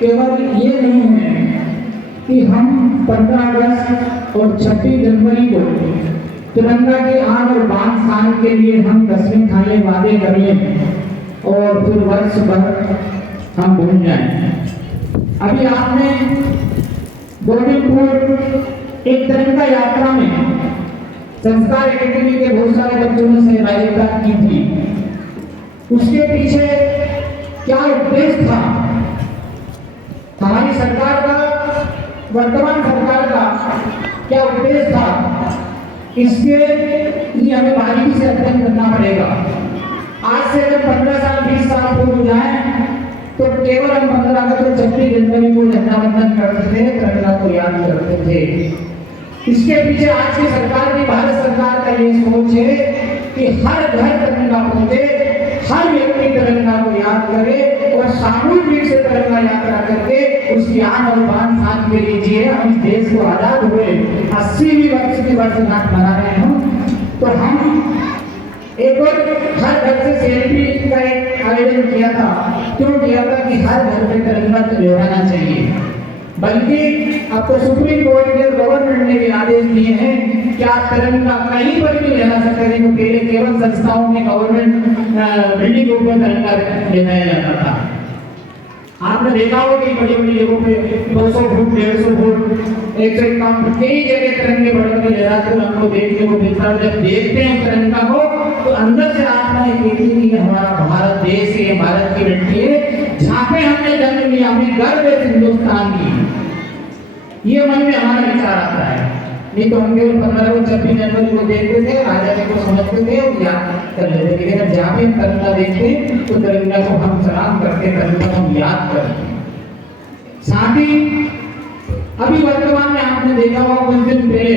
केवल ये नहीं है कि हम 15 अगस्त और 26 जनवरी को तिरंगा के आन और बान शान के लिए हम कसमें खाने वादे कर लें और फिर वर्ष भर हम भूल जाएं। अभी आपने गोविंदपुर एक तिरंगा यात्रा में संस्कार एकेडमी के बहुत सारे बच्चों ने सहभागिता की थी। उसके पीछे क्या उद्देश्य था? हमारी सरकार का, वर्तमान सरकार का क्या उद्देश्य था? इसके लिए हमें बारीकी से अध्ययन करना पड़ेगा। आज से अगर 15 साल 20 साल पूर्व जाए तो केवल हम 15 अगस्त और 26 जनवरी को झंडा वंदन करते थे, तिरंगा को याद करते थे। इसके पीछे आज की सरकार की, भारत सरकार का ये सोच है कि हर घर तिरंगा पहुंचे, हर व्यक्ति तिरंगा को याद करे और सामूहिक रूप से तिरंगा यात्रा करके उसकी आन और बान साथ में लीजिए। हम इस देश को आजाद हुए 80वीं वर्ष की वर्षगांठ मना रहे हैं, तो हम एक और हर घर से सेल्फी का एक आयोजन किया था। क्यों किया था? कि हर घर में तिरंगा लहराना चाहिए। बल्कि अब तो सुप्रीम कोर्ट ने, गवर्नमेंट ने भी आदेश दिए हैं कि आप तिरंगा कहीं पर भी लहरा सकते हैं। तो पहले केवल संस्थाओं में, गवर्नमेंट बिल्डिंगों पर तिरंगा लहराया जाता था। आपने देखा होगा कि बड़ी बड़ी जगहों पे 200 फुट, 150 फुट, 151 कई जगह तिरंगे बढ़ के लहराते हुए हमको देखने को मिलता है। जब देखते हैं तिरंगा को तो अंदर से आत्मा ये कहती है कि हमारा भारत देश है, भारत की मिट्टी है, जहाँ पे हमने जन्म लिया, हमें गर्व है हिंदुस्तान की। ये मन में हमारा विचार आता है। नहीं तो हम केवल 15 और 26 जनवरी को देखते थे, आजादी को समझते थे और याद कर लेते थे। लेकिन जहाँ भी हम तिरंगा देखते तो तिरंगा को हम सलाम करते, तिरंगा को हम याद करते। साथ ही अभी वर्तमान में आपने देखा होगा कुछ दिन पहले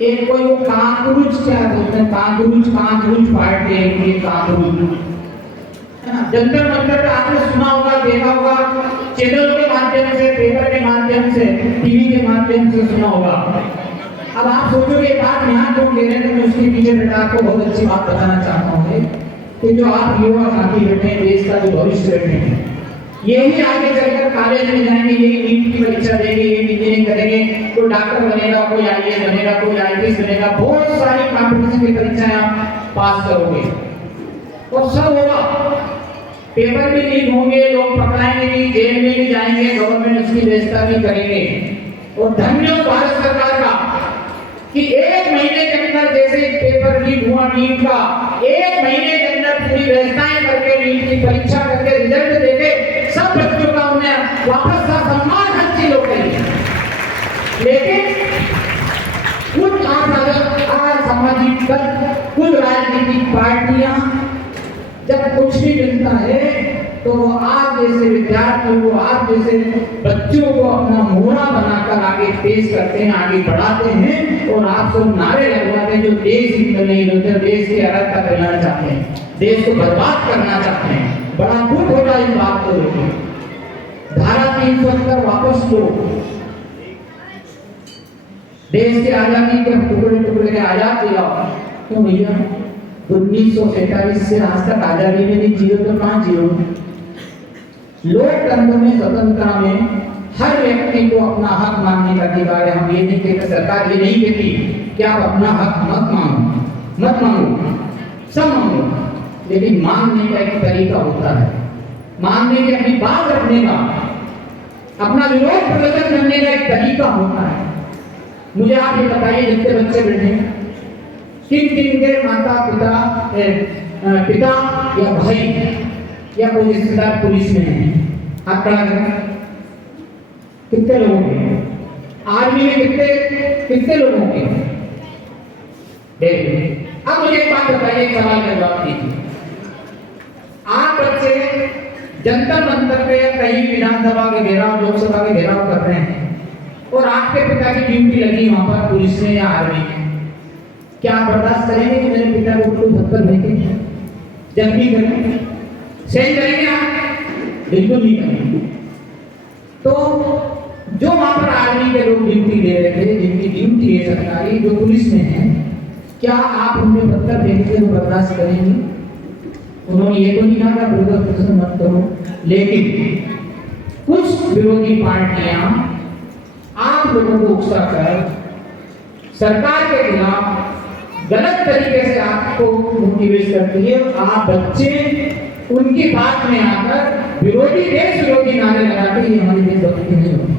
एक कोई वो कांकरूज, क्या बोलते हैं, कांकरूज पार्टी है कि कांकरूज जंतर मंतर का आपने सुना होगा, देखा होगा, चैनलों के माध्यम से, पेपर के माध्यम से, टीवी के माध्यम से सुना होगा। अब आप सोचोगे बात यहाँ क्यों कह रहे हैं, तो मैं उसके पीछे बेटा आपको बहुत अच्छी बात बताना चाहता हूँ कि जो आप युवा साथी बैठे हैं, देश का जो भविष्य बैठे हैं, यही आगे चलकर कॉलेज में जाएंगे, यही नीट की परीक्षा देंगे, यही इंजीनियरिंग करेंगे, कोई डॉक्टर बनेगा, कोई आईएएस बनेगा, कोई आईपीएस बनेगा, बहुत सारी कॉम्पिटिशन की परीक्षाएं आप पास करोगे और सब होगा। पेपर भी लीक होंगे, लोग पकड़ाएंगे भी, जेल में भी जाएंगे, गवर्नमेंट उसकी व्यवस्था भी करेंगे। और धन्यवाद भारत सरकार का कि 1 महीने के अंदर जैसे पेपर लीक हुआ नीट का, 1 महीने के अंदर पूरी व्यवस्थाएं करके नीट की परीक्षा करके रिजल्ट देके सब बच्चों का उन्हें वापस का सम्मान हर चीज हो गई। लेकिन कुछ सामाजिक कुछ राजनीतिक पार्टियां जब कुछ भी मिलता है तो वो आप जैसे विद्यार्थियों को, आप जैसे बच्चों को अपना मोहरा बनाकर आगे पेश करते हैं, आगे बढ़ाते हैं और आप सब नारे लगवाते हैं जो देश हित में नहीं होते, देश की अराजकता फैलाना चाहते हैं, देश को बर्बाद करना चाहते हैं। बड़ा दुख होगा इस बात को लेकर। धारा 370 वापस लो, देश की आजादी के टुकड़े टुकड़े के आजाद दिलाओ। क्यों भैया 1947 से आज तक आजादी में नहीं जियो तो कहाँ जियो? लोकतंत्र में, स्वतंत्रता में हर व्यक्ति को अपना हक मांगने का अधिकार है। हम ये नहीं कहते, सरकार ये नहीं कहती कि आप अपना हक मत मांगो, सब मांगो, लेकिन मांगने का एक तरीका होता है, मांगने की, अपनी बात रखने का, अपना विरोध प्रदर्शन करने का एक तरीका होता है। मुझे आप ये बताइए, जितने बच्चे बैठे किन किन के माता पिता पिता या भाई या कोई रिश्तेदार पुलिस में है? हाथ खड़ा करें। कितने लोगों के? आर्मी में कितने लोगों के? देखिए, अब मुझे एक बात बताइए, एक सवाल का जवाब दीजिए। आप बच्चे जंतर मंतर पे या कहीं विधानसभा के घेराव, लोकसभा के घेराव कर रहे हैं और आपके पिता की ड्यूटी लगी वहां पर पुलिस में या आर्मी में, क्या आप बर्दाश्त करेंगे कि मेरे पिता को कोई धक्कर देंगे? जब भी करेंगे, सही करेंगे आप? बिल्कुल नहीं करेंगे। तो जो वहां पर आर्मी के लोग ड्यूटी दे रहे थे, जिनकी ड्यूटी है सरकारी, जो पुलिस में है, क्या आप उन्हें धक्कर देंगे तो बर्दाश्त करेंगे? उन्होंने ये तो नहीं कहा कि विरोध प्रदर्शन मत करो, लेकिन कुछ विरोधी पार्टियां आप लोगों को उकसाकर सरकार के खिलाफ गलत तरीके से आपको मोटिवेट करती है। आप बच्चे उनकी बात में आकर विरोधी, देश विरोधी नारे लगाते, ये हमारी देशभक्ति नहीं होती।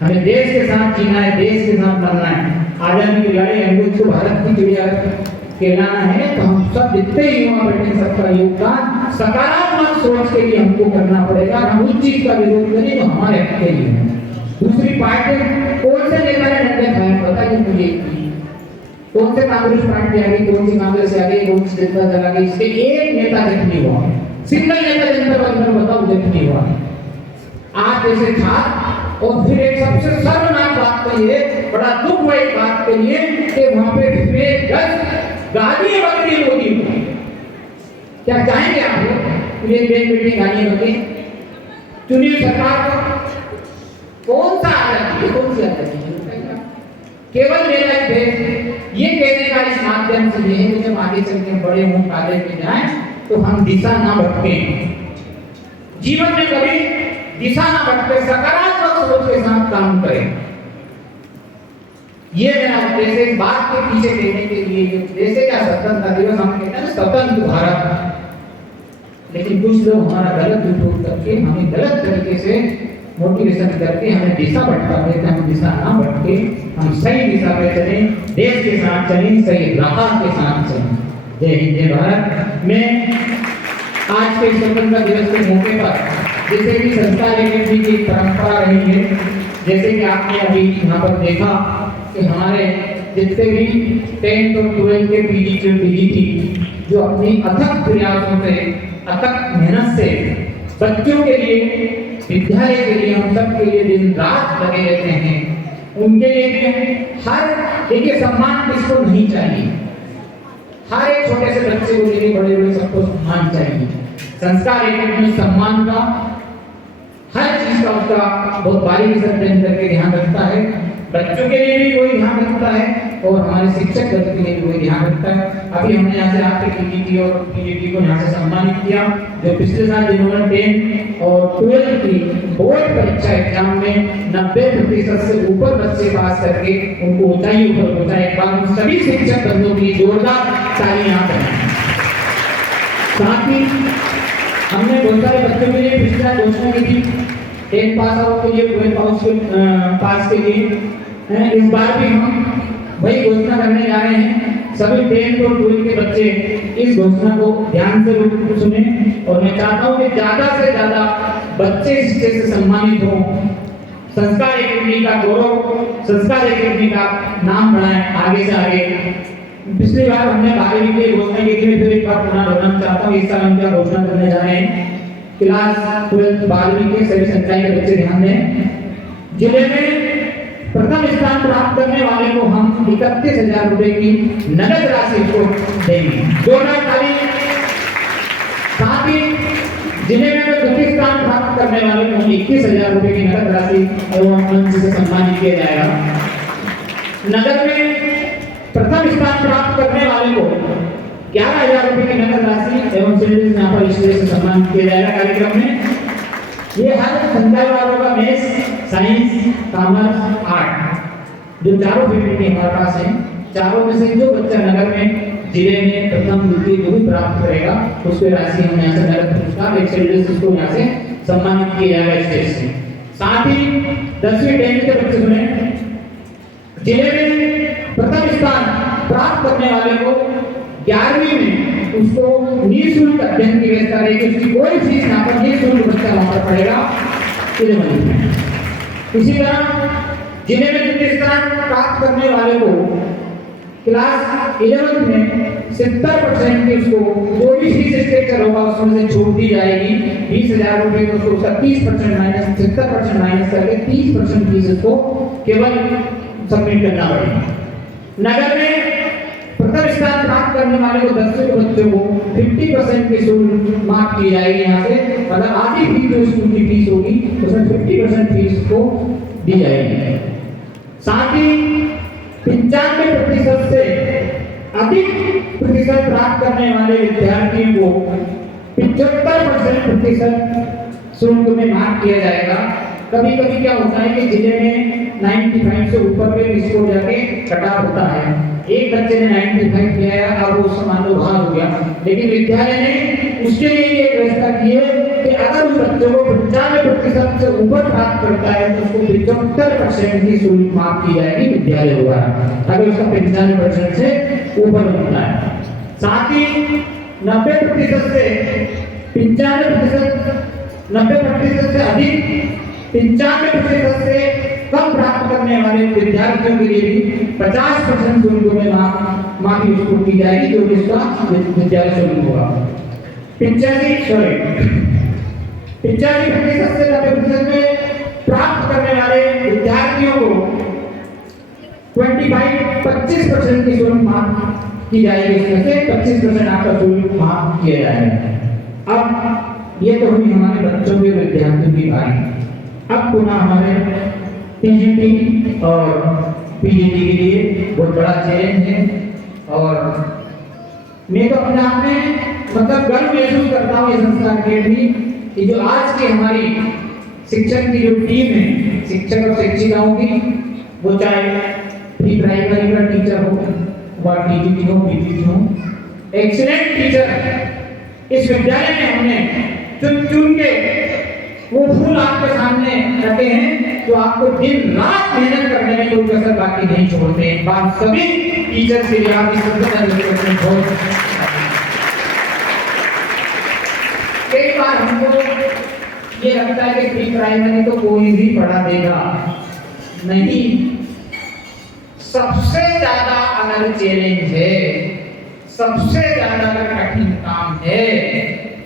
हमें देश के साथ जीना है, देश के साथ मरना है। आजादी की लड़ाई अंग्रेज को भारत की चिड़िया कहलाना है, तो हम सब जितने युवा बैठे, सबका योगदान सकारात्मक सोच के लिए हमको करना पड़ेगा। हम उस चीज का विरोध करें तो हमारे हक के लिए है। दूसरी पार्टी कौन से नेता ने डंडे खाए बताइए मुझे? कौन से कांग्रेस पार्टी आ गई, कौन सी कांग्रेस आ गई, कौन सी जनता दल आ गई, इसके एक नेता जख्मी हुआ, सिंगल नेता जनता दल में बताओ जख्मी हुआ? आप जैसे छात्र, और फिर एक सबसे शर्मनाक बात कही है, बड़ा दुख हुई बात कही है कि वहां पे गाली बकरी होगी। क्या चाहेंगे आप लोग ये बेटी गाली बकरी? चुनी सरकार को कौन सा आजादी है, कौन सी आजादी है? केवल मेरा देश ये कहने का इस माध्यम से ये है कि जब आगे चल के बड़े हों, कॉलेज में जाएं, तो हम दिशा ना भटकें, जीवन में कभी दिशा ना भटके, सकारात्मक सोच के साथ काम करें। ये मेरा उद्देश्य है। बात के पीछे कहने के लिए जैसे क्या स्वतंत्रता दिवस हम कहते हैं स्वतंत्र भारत, लेकिन कुछ लोग हमारा गलत उपयोग करके, हमें गलत तरीके से मोटिवेशन करके हमें दिशा भटका देते हैं। हम दिशा ना भटके, हम सही दिशा पे चलें, देश के साथ चलें, सही राह के साथ चलें। जय हिंद, जय भारत। मैं आज के स्वतंत्रता दिवस के मौके पर जैसे कि संस्कार अकेडमी की परंपरा रही है, जैसे कि आपने अभी यहाँ पर देखा कि हमारे जितने भी 10th और 12th के पीजीटी जो अपनी अथक प्रयासों से, अथक मेहनत से बच्चों के लिए, विद्यालय के लिए, हम सब के लिए दिन रात लगे रहते हैं, उनके लिए हर देखिए सम्मान किसको नहीं चाहिए, हर एक छोटे से बच्चे को लेके बड़े बड़े सबको सम्मान चाहिए। संस्कार अकेडमी सम्मान का, हर चीज का उसका बहुत बारीकी से अध्ययन करके ध्यान रखता है। बच्चों के लिए भी वही ध्यान रखता है और हमारे शिक्षक वर्ग के लिए भी वही ध्यान रखता है। अभी हमने यहाँ से आपके पीजीटी और पीजीटी को यहाँ से सम्मानित किया, जो पिछले साल जिन्होंने 10 और 12 की बोर्ड परीक्षा एग्जाम में 90% से ऊपर बच्चे पास करके उनको ऊंचाई ऊपर पहुंचाया। एक बार उन सभी शिक्षक बंधुओं की जोरदार तालियां करें। साथ ही हमने बहुत सारे बच्चों के लिए पिछला घोषणा की थी 10 पास आउट के लिए, 12 पास के लिए। इस बार भी हम वही घोषणा करने जा रहे हैं। सभी 10th और 12th के बच्चे इस घोषणा को ध्यान से सुने और मैं चाहता हूँ कि ज्यादा से ज्यादा बच्चे इस चीज से सम्मानित हों, संस्कार अकेडमी का गौरव, संस्कार अकेडमी का नाम बढ़ाएं आगे से आगे। पिछली बार हमने 12वीं की घोषणा की थी, फिर एक बार पुनः दोहराना चाहता हूँ। इस साल हम क्या घोषणा करने जा रहे हैं? क्लास 12 12वीं के सभी संकाय के बच्चे ध्यान दें। जिले में प्रथम स्थान प्राप्त करने वाले को हम 31,000 रुपए की नगद राशि को देंगे। जोरदार ताली। साथ ही जिले में द्वितीय स्थान प्राप्त करने वाले को 21,000 रुपए की नगद राशि एवं मंच से सम्मानित किया जाएगा। नगर में प्रथम स्थान प्राप्त करने वाले को 11,000 रुपए की नगद राशि एवं सिलेबस यहाँ पर इसलिए से सम्मानित किया जाएगा कार्यक्रम में। ये हर संकाय वालों का मैथ्स, साइंस, कॉमर्स, आर्ट जो चारों फील्ड के हमारे पास हैं, चारों में से जो बच्चा नगर में जिले में प्रथम द्वितीय जो भी प्राप्त करेगा उसके राशि हम यहाँ से नगद पुरस्कार एक सिलेबस उसको यहाँ से सम्मानित किया जाएगा स्टेज से। साथ ही 10वीं 10वीं के बच्चे सुने, जिले में प्रथम स्थान प्राप्त करने वाले को 11वीं में उसको निःशुल्क अध्ययन की व्यवस्था रहेगी, उसकी कोई फीस ना पर निःशुल्क बच्चा वहां पर पढ़ेगा 11वीं में। इसी तरह जिले में द्वितीय स्थान प्राप्त करने वाले को क्लास 11 में 70% की उसको जो भी फीस स्ट्रक्चर होगा उसमें से छूट दी जाएगी। 20,000 रुपए को उसको 30% माइनस 70% माइनस करके 30% फीस उसको केवल सबमिट करना पड़ेगा। नगर में प्रथम स्थान प्राप्त करने वाले को 10 बच्चों को 50% की शुल्क माफ की जाएगी। यहाँ से मतलब आधी फीस जो स्कूल की फीस होगी उसमें 50% फीस को दी जाएगी। साथ ही 95% से अधिक प्रतिशत प्राप्त करने वाले विद्यार्थियों को 75% शुल्क में माफ किया जाएगा। कभी कभी क्या होता है कि जिले में 95 से ऊपर में स्कोर जाके कट ऑफ होता है। एक बच्चे ने 95 किया है, अब वो मान लो बाहर हो गया, लेकिन विद्यालय ने उसके लिए एक व्यवस्था की है कि अगर उस बच्चे को 95% से ऊपर प्राप्त करता है तो उसको 75% की शुल्क माफ की जाएगी विद्यालय द्वारा, अगर उसका 95% से ऊपर होता है। साथ ही 90% से 95%, 90% से अधिक 95% से कम प्राप्त करने वाले विद्यार्थियों के लिए भी 50% शुल्क में माफी उसको की जाएगी, जो कि इसका विद्यालय शुल्क होगा। 85% से 90% में प्राप्त करने वाले विद्यार्थियों को 25% की शुल्क माफ की जाएगी, इसमें से 25% आपका शुल्क माफ किया जाएगा। अब ये तो हुई हमारे बच्चों के विद्यार्थियों की बात। अब पुनः हमारे टीजीटी और पीजीटी के लिए बहुत बड़ा चैलेंज है, और मैं तो अपने आप में मतलब गर्व महसूस करता हूँ इस संस्थान के भी कि जो आज की हमारी शिक्षक की जो टीम है, शिक्षक और शिक्षिकाओं की, वो चाहे प्री प्राइमरी का टीचर हो व टीजीटी हो पीजीटी हो, एक्सीलेंट टीचर इस विद्यालय में हमने चुन चुन के वो फूल आपके सामने रखे हैं जो आपको दिन रात मेहनत करने में कोई कसर बाकी नहीं छोड़ते हैं। बात सभी टीचर के लिए आप इस कई बार हमको ये लगता है कि प्री प्राइमरी तो कोई भी पढ़ा देगा, नहीं। सबसे ज्यादा अगर चैलेंज है, सबसे ज्यादा अगर कठिन काम है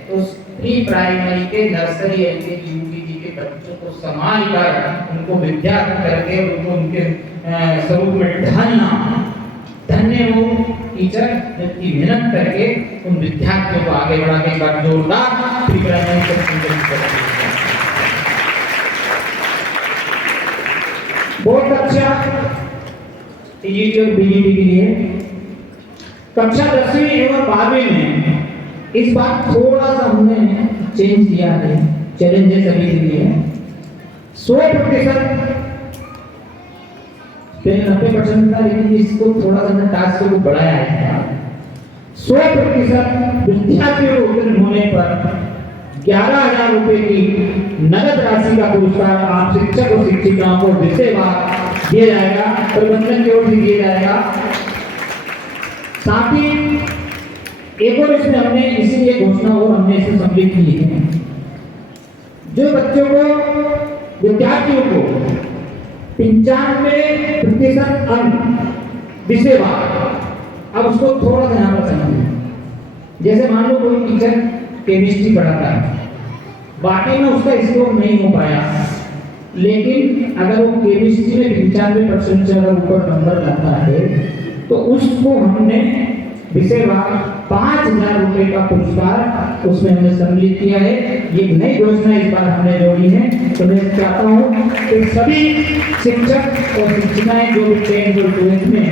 तो प्री प्राइमरी के नर्सरी एलकेजी यूकेजी के बच्चों को संभाल कर उनको विद्या करके उनको उनके स्वरूप में ढालना, धन्य वो टीचर जितनी मेहनत करके उन विद्यार्थियों को आगे बढ़ा के एक जोरदार प्री प्राइमरी बहुत अच्छा टीजीटी और बीजीटी के लिए कक्षा 10वीं एवं 12वीं में इस बार थोड़ा सा हमने चेंज किया है, चैलेंजेस सभी के लिए 100% पहले 90% था, लेकिन इसको थोड़ा सा हमने टास्क को बढ़ाया है। 100% विद्यार्थियों को उत्तीर्ण होने पर 11,000 रुपए की नगद राशि का पुरस्कार आप शिक्षक और शिक्षिकाओं को विषयवार दिया जाएगा, प्रबंधन की ओर से दिया जाएगा। साथ ही एक और इसमें हमने इसीलिए घोषणा और हमने इसे सम्मिलित की है, जो बच्चों को विद्यार्थियों को 95% अंक विषयवार, अब उसको थोड़ा सा यहाँ पर समझिए। जैसे मान लो कोई टीचर केमिस्ट्री पढ़ाता है, बाकी में उसका स्कोर नहीं हो पाया, लेकिन अगर वो केमिस्ट्री में 95% से अगर ऊपर नंबर लाता है तो उसको हमने विषयवार 5,000 रुपए का पुरस्कार उसमें हमने सम्मिलित किया है। ये नई घोषणा इस बार हमने जोड़ी है, तो मैं चाहता हूँ कि सभी शिक्षक और शिक्षिकाएं जो भी 10th और 12th में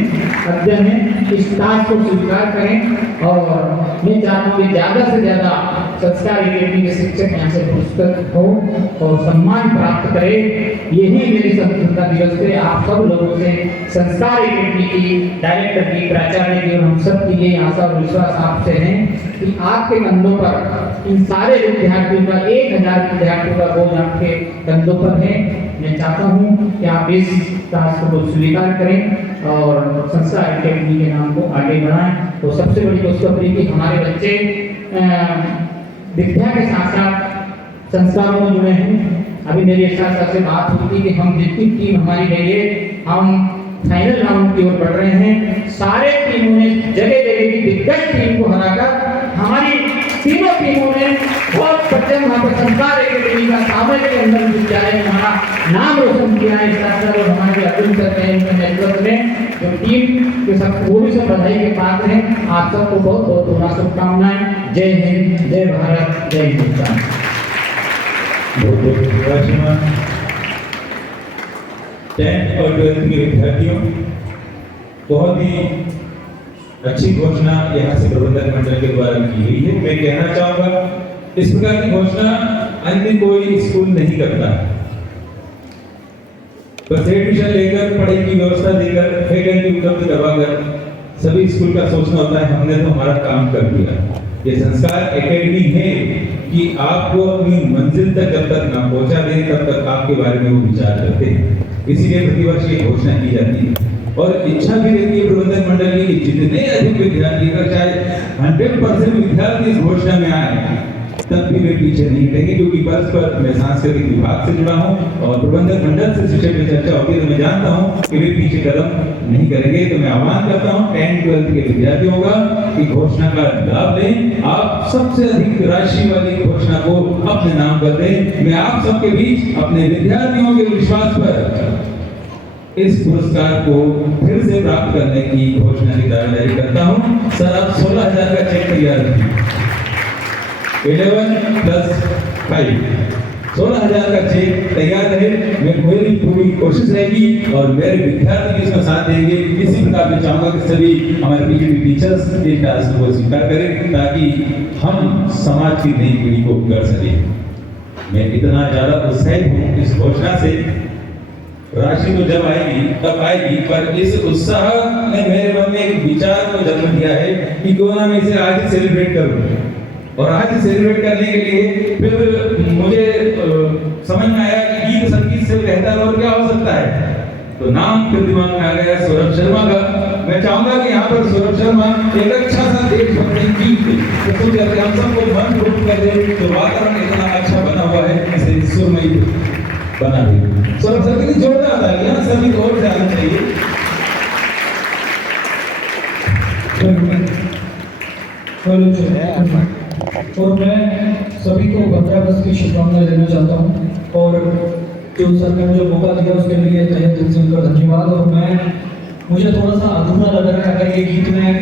अध्ययन है इस टास्क को स्वीकार करें, और मैं चाहता हूँ कि ज़्यादा से ज़्यादा संस्कार अकेडमी के शिक्षक यहाँ से पुरस्कृत हो और सम्मान प्राप्त करें। यही मेरी स्वतंत्रता दिवस पे आप सब लोगों से संस्कार अकेडमी की डायरेक्टर की, प्राचार्य की और हम सब की ये आशा और विश्वास आपसे है कि आपके कंधों पर इन सारे विद्यार्थियों का 1000 विद्यार्थियों का बोझ आपके कंधों पर है। मैं चाहता हूं कि आप इस टास्क को स्वीकार करें और संस्था एकेडमी के नाम को आगे बढ़ाएं। तो सबसे बड़ी खुशखबरी कि हमारे बच्चे विद्या के साथ साथ संस्कारों में जुड़े हैं। अभी मेरी साथ से बात हुई थी कि हम जितनी टीम हमारी रही है, हम फाइनल राउंड की ओर बढ़ रहे हैं। सारे टीमों ने जगह जगह की दिग्गज टीम को हराकर हमारी तीनों टीमों ने बहुत प्रचंड वहाँ पर संस्कार एकेडमी का सामने के अंदर विद्यालय में हमारा नाम रोशन किया है। सर और हमारे अर्जुन सर हैं, उनके नेतृत्व में जो टीम के सब वो भी सब बधाई के पात्र हैं। आप सबको बहुत बहुत शुभकामनाएं। जय हिंद, जय भारत, जय हिंदुस्तान। बहुत बहुत धन्यवाद। 10th और 12th के विद्यार्थियों, बहुत ही अच्छी घोषणा यहाँ से प्रबंधक मंडल के द्वारा की गई है। मैं कहना चाहूँगा, इस प्रकार की घोषणा अन्य कोई स्कूल नहीं करता। बस एडमिशन लेकर, पढ़ाई की व्यवस्था देकर, फैकल्टी उपलब्ध करवाकर सभी स्कूल का सोचना होता है हमने तो हमारा काम कर दिया। ये संस्कार एकेडमी है कि आपको अपनी मंजिल तक जब तक ना पहुंचा दे तब तक आपके बारे में वो विचार करते हैं। इसीलिए प्रतिवर्ष ये घोषणा की जाती है और इच्छा भी रहती है प्रबंधक मंडल की कि जितने अधिक विद्यार्थी, अगर चाहे 100% विद्यार्थी इस घोषणा में आए तब भी वे पीछे नहीं हटेंगे, क्योंकि परस्पर मैं सांस्कृतिक विभाग से जुड़ा हूं और प्रबंधक मंडल से शिक्षक पे चर्चा होती है तो मैं जानता हूं कि वे पीछे कदम नहीं करेंगे। तो मैं आह्वान करता हूं 10th-12th के विद्यार्थियों का कि घोषणा का लाभ लें। आप सबसे अधिक राशि वाली घोषणा को अपने नाम कर दें। मैं आप सबके बीच अपने विद्यार्थियों के विश्वास पर इस पुरस्कार को फिर से प्राप्त करने की घोषणा की दावेदारी करता हूं। सर, आप 16,000 का चेक तैयार रखिए। 11 + 5 16,000 का चेक तैयार रहे। मेरी पूरी कोशिश रहेगी और मेरे विद्यार्थी इसमें साथ देंगे। इसी प्रकार मैं चाहूंगा कि सभी हमारे पीजीटी टीचर्स इस टास्क को स्वीकार करें ताकि हम समाज की नई पीढ़ी को कर सकें। मैं इतना ज्यादा उत्साहित हूँ इस घोषणा से। राशि तो जब आएगी तब आएगी, पर इस उत्साह ने मेरे मन में एक विचार को जन्म दिया है कि क्यों ना मैं इसे आज ही सेलिब्रेट करूं। और आज सेलिब्रेट करने के लिए फिर मुझे समझ में आया कि गीत संगीत से बेहतर और क्या हो सकता है। तो नाम फिर दिमाग में आ गया सौरभ शर्मा का। मैं चाहूंगा कि यहाँ पर सौरभ शर्मा एक अच्छा सा देशभक्ति गीत प्रस्तुत करके हम सबको मन प्रफुल्लित कर दे। तो वातावरण इतना अच्छा बना हुआ है, इसे सुरमयी बना दे। सौरभ सर कितनी जोरदार तालियां सभी को और से आनी चाहिए। और मैं सभी को 15 अगस्त की शुभकामनाएं देना चाहता हूं और जो सर ने मुझे मौका दिया उसके लिए तहे दिल से उनका धन्यवाद। और मुझे थोड़ा सा अधूरा लग रहा है, अगर ये गीत मैं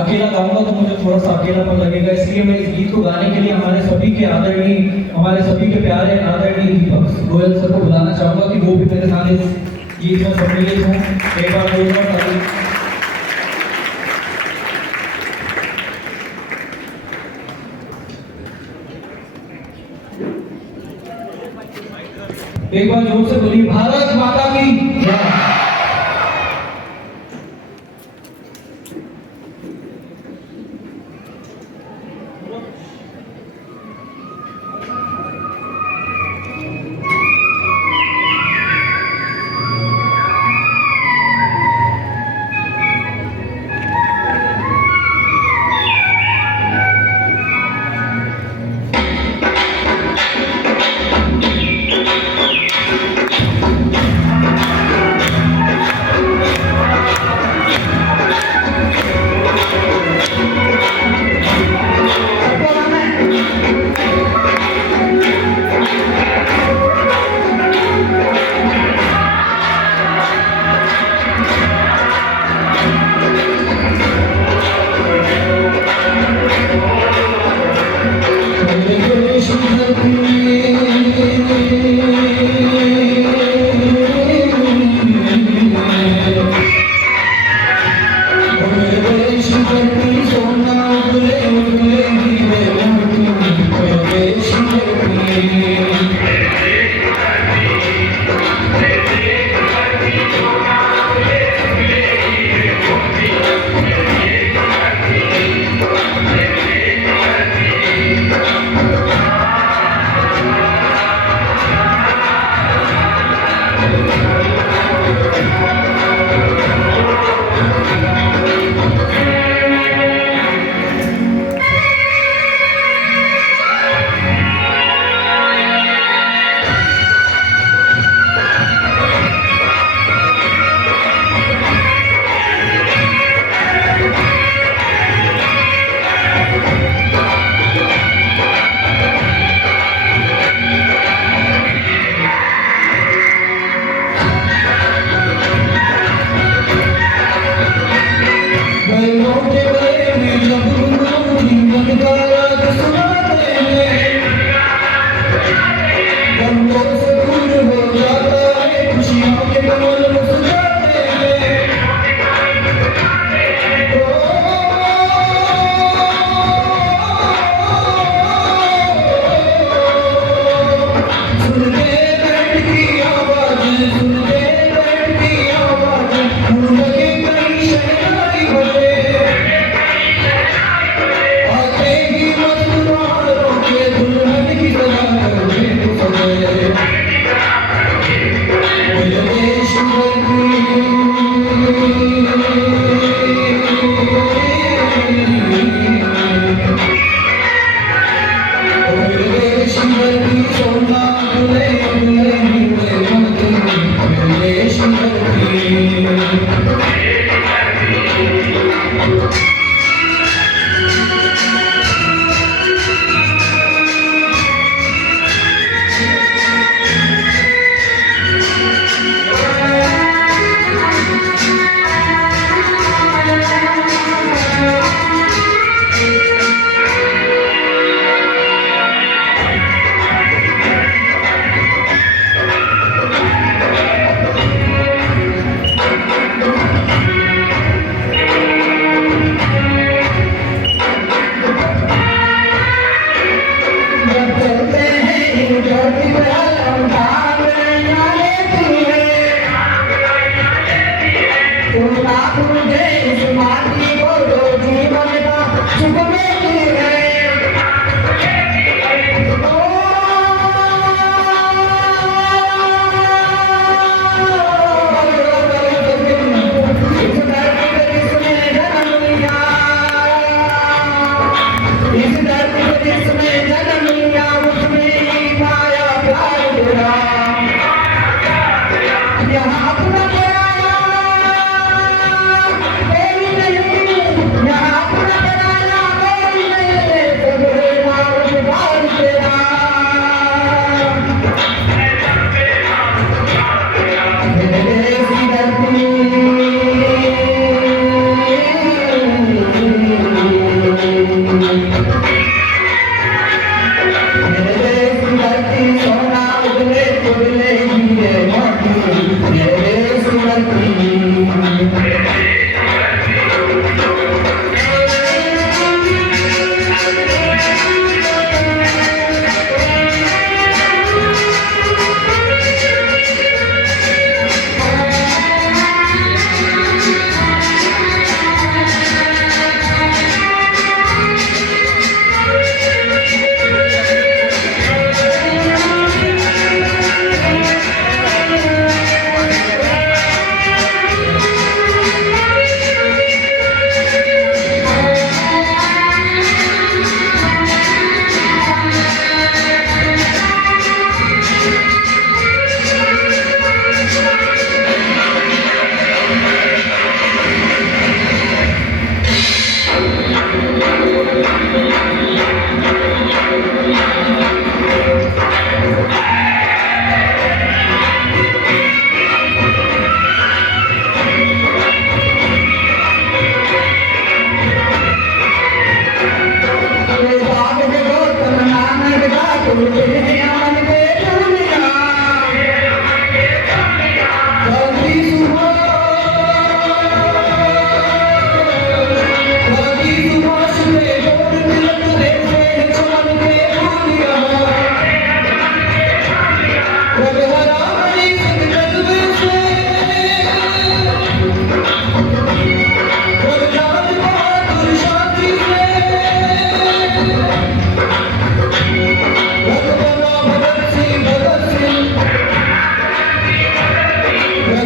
अकेला गाऊंगा तो मुझे थोड़ा सा अकेलापन लगेगा, इसलिए मैं इस गीत को गाने के लिए हमारे सभी के आदरणीय, हमारे सभी के प्यारे आदरणीय दीपक गोयल सर को बुलाना चाहूंगा कि वो भी मेरे साथ इस गीत में सम्मिलित हों। एक बार जोर से बोलिए भारत माता की जय।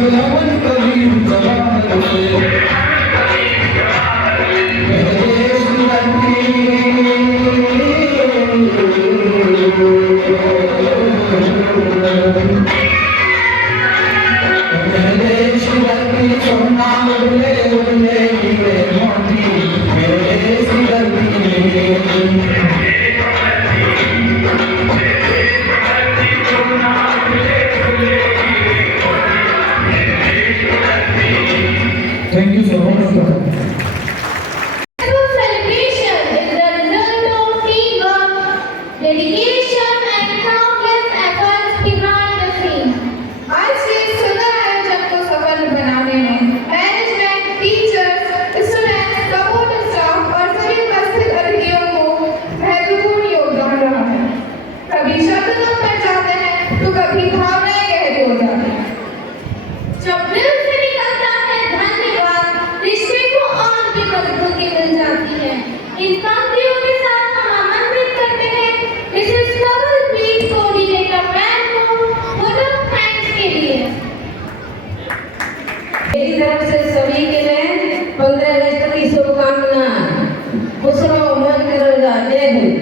गुलामन करीब जवान से मेरे देश की धरती सोना उड़े उड़े गिरे मोती मेरे देश की धरती Thank you so much. This celebration is the result of teamwork, dedication, and countless efforts behind the scenes. आज के इस सुंदर आयोजन को सफल बनाने में management, teachers, students, support staff और सभी उपस्थित अतिथियों को महत्वपूर्ण योगदान रहा है। कभी शब्द कम पड़ जाते हैं तो कभी भावनाएं गहरी हो जाती हैं। जब दिल से निकलता है धन्यवाद, रिश्ते को और भी मजबूती मिल जाती है। इन पंक्तियों के साथ हम आमंत्रित करते हैं मिसेस कमलप्रीत कोऑर्डिनेटर मैम को वोट ऑफ थैंक्स के लिए। मेरी तरफ से सभी के लिए 15 अगस्त की शुभकामनाएं। खुश रहो, मन करेगा। जय Hind.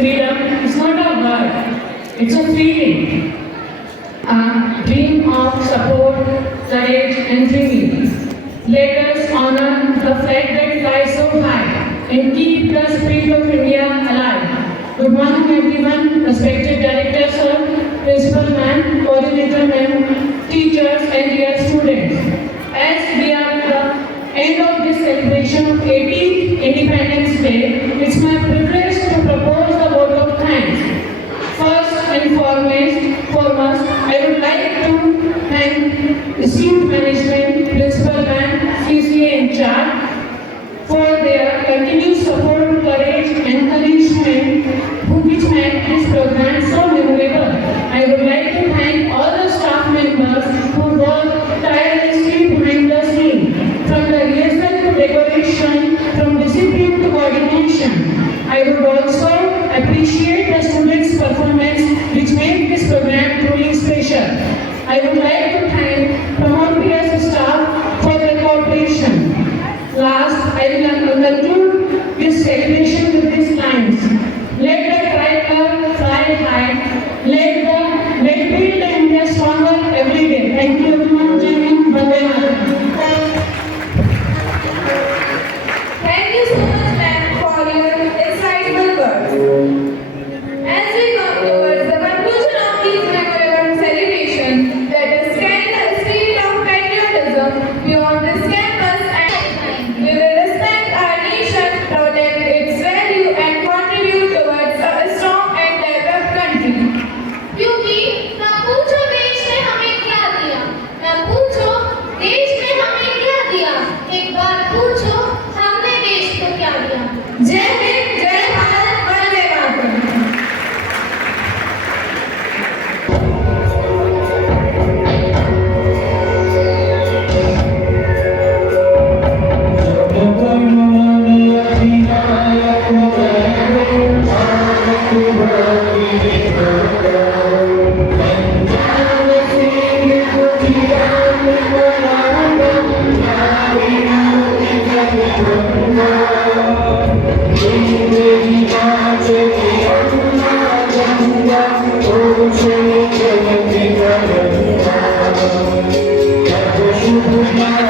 Freedom is not a word, it's a feeling. A dream of support, courage, and dreaming. Let us honor the flag that flies so high and keep the spirit of India alive. Good morning, everyone. Respected Director Sir, Principal Ma'am, Coordinator Ma'am, teachers, and dear students. As we are at the end of this celebration of 18th Independence Day, it's my privilege to propose the vote of thanks. First and foremost, I would like to thank esteemed management, principal and CCA in charge for their continued support, courage, and encouragement, which made this program so memorable. I would like to thank all the staff members who worked tirelessly behind the scene, from the rehearsal to decoration, from discipline to coordination. I would also appreciate the students' performance, which made this program truly special. I would like to thank Promoteria's staff for their cooperation. Last, I will conclude this celebration with these lines. Let the tricolor fly high. Let build India stronger every day. Thank you everyone. Jai Hind, Vande Mataram. Thank you so much, ma'am, for your insightful words. As we come towards the conclusion of this memorable celebration, let us scan the spirit of patriotism beyond this campus and we will respect our nation, protect its value, and contribute towards a strong and developed country. क्योंकि ना पूछो देश ने हमें क्या दिया, ना पूछो देश ने हमें क्या दिया, एक बार पूछो हमने देश को क्या दिया। जय हिंद, जय भारत, वंदे मातरम। Thank you.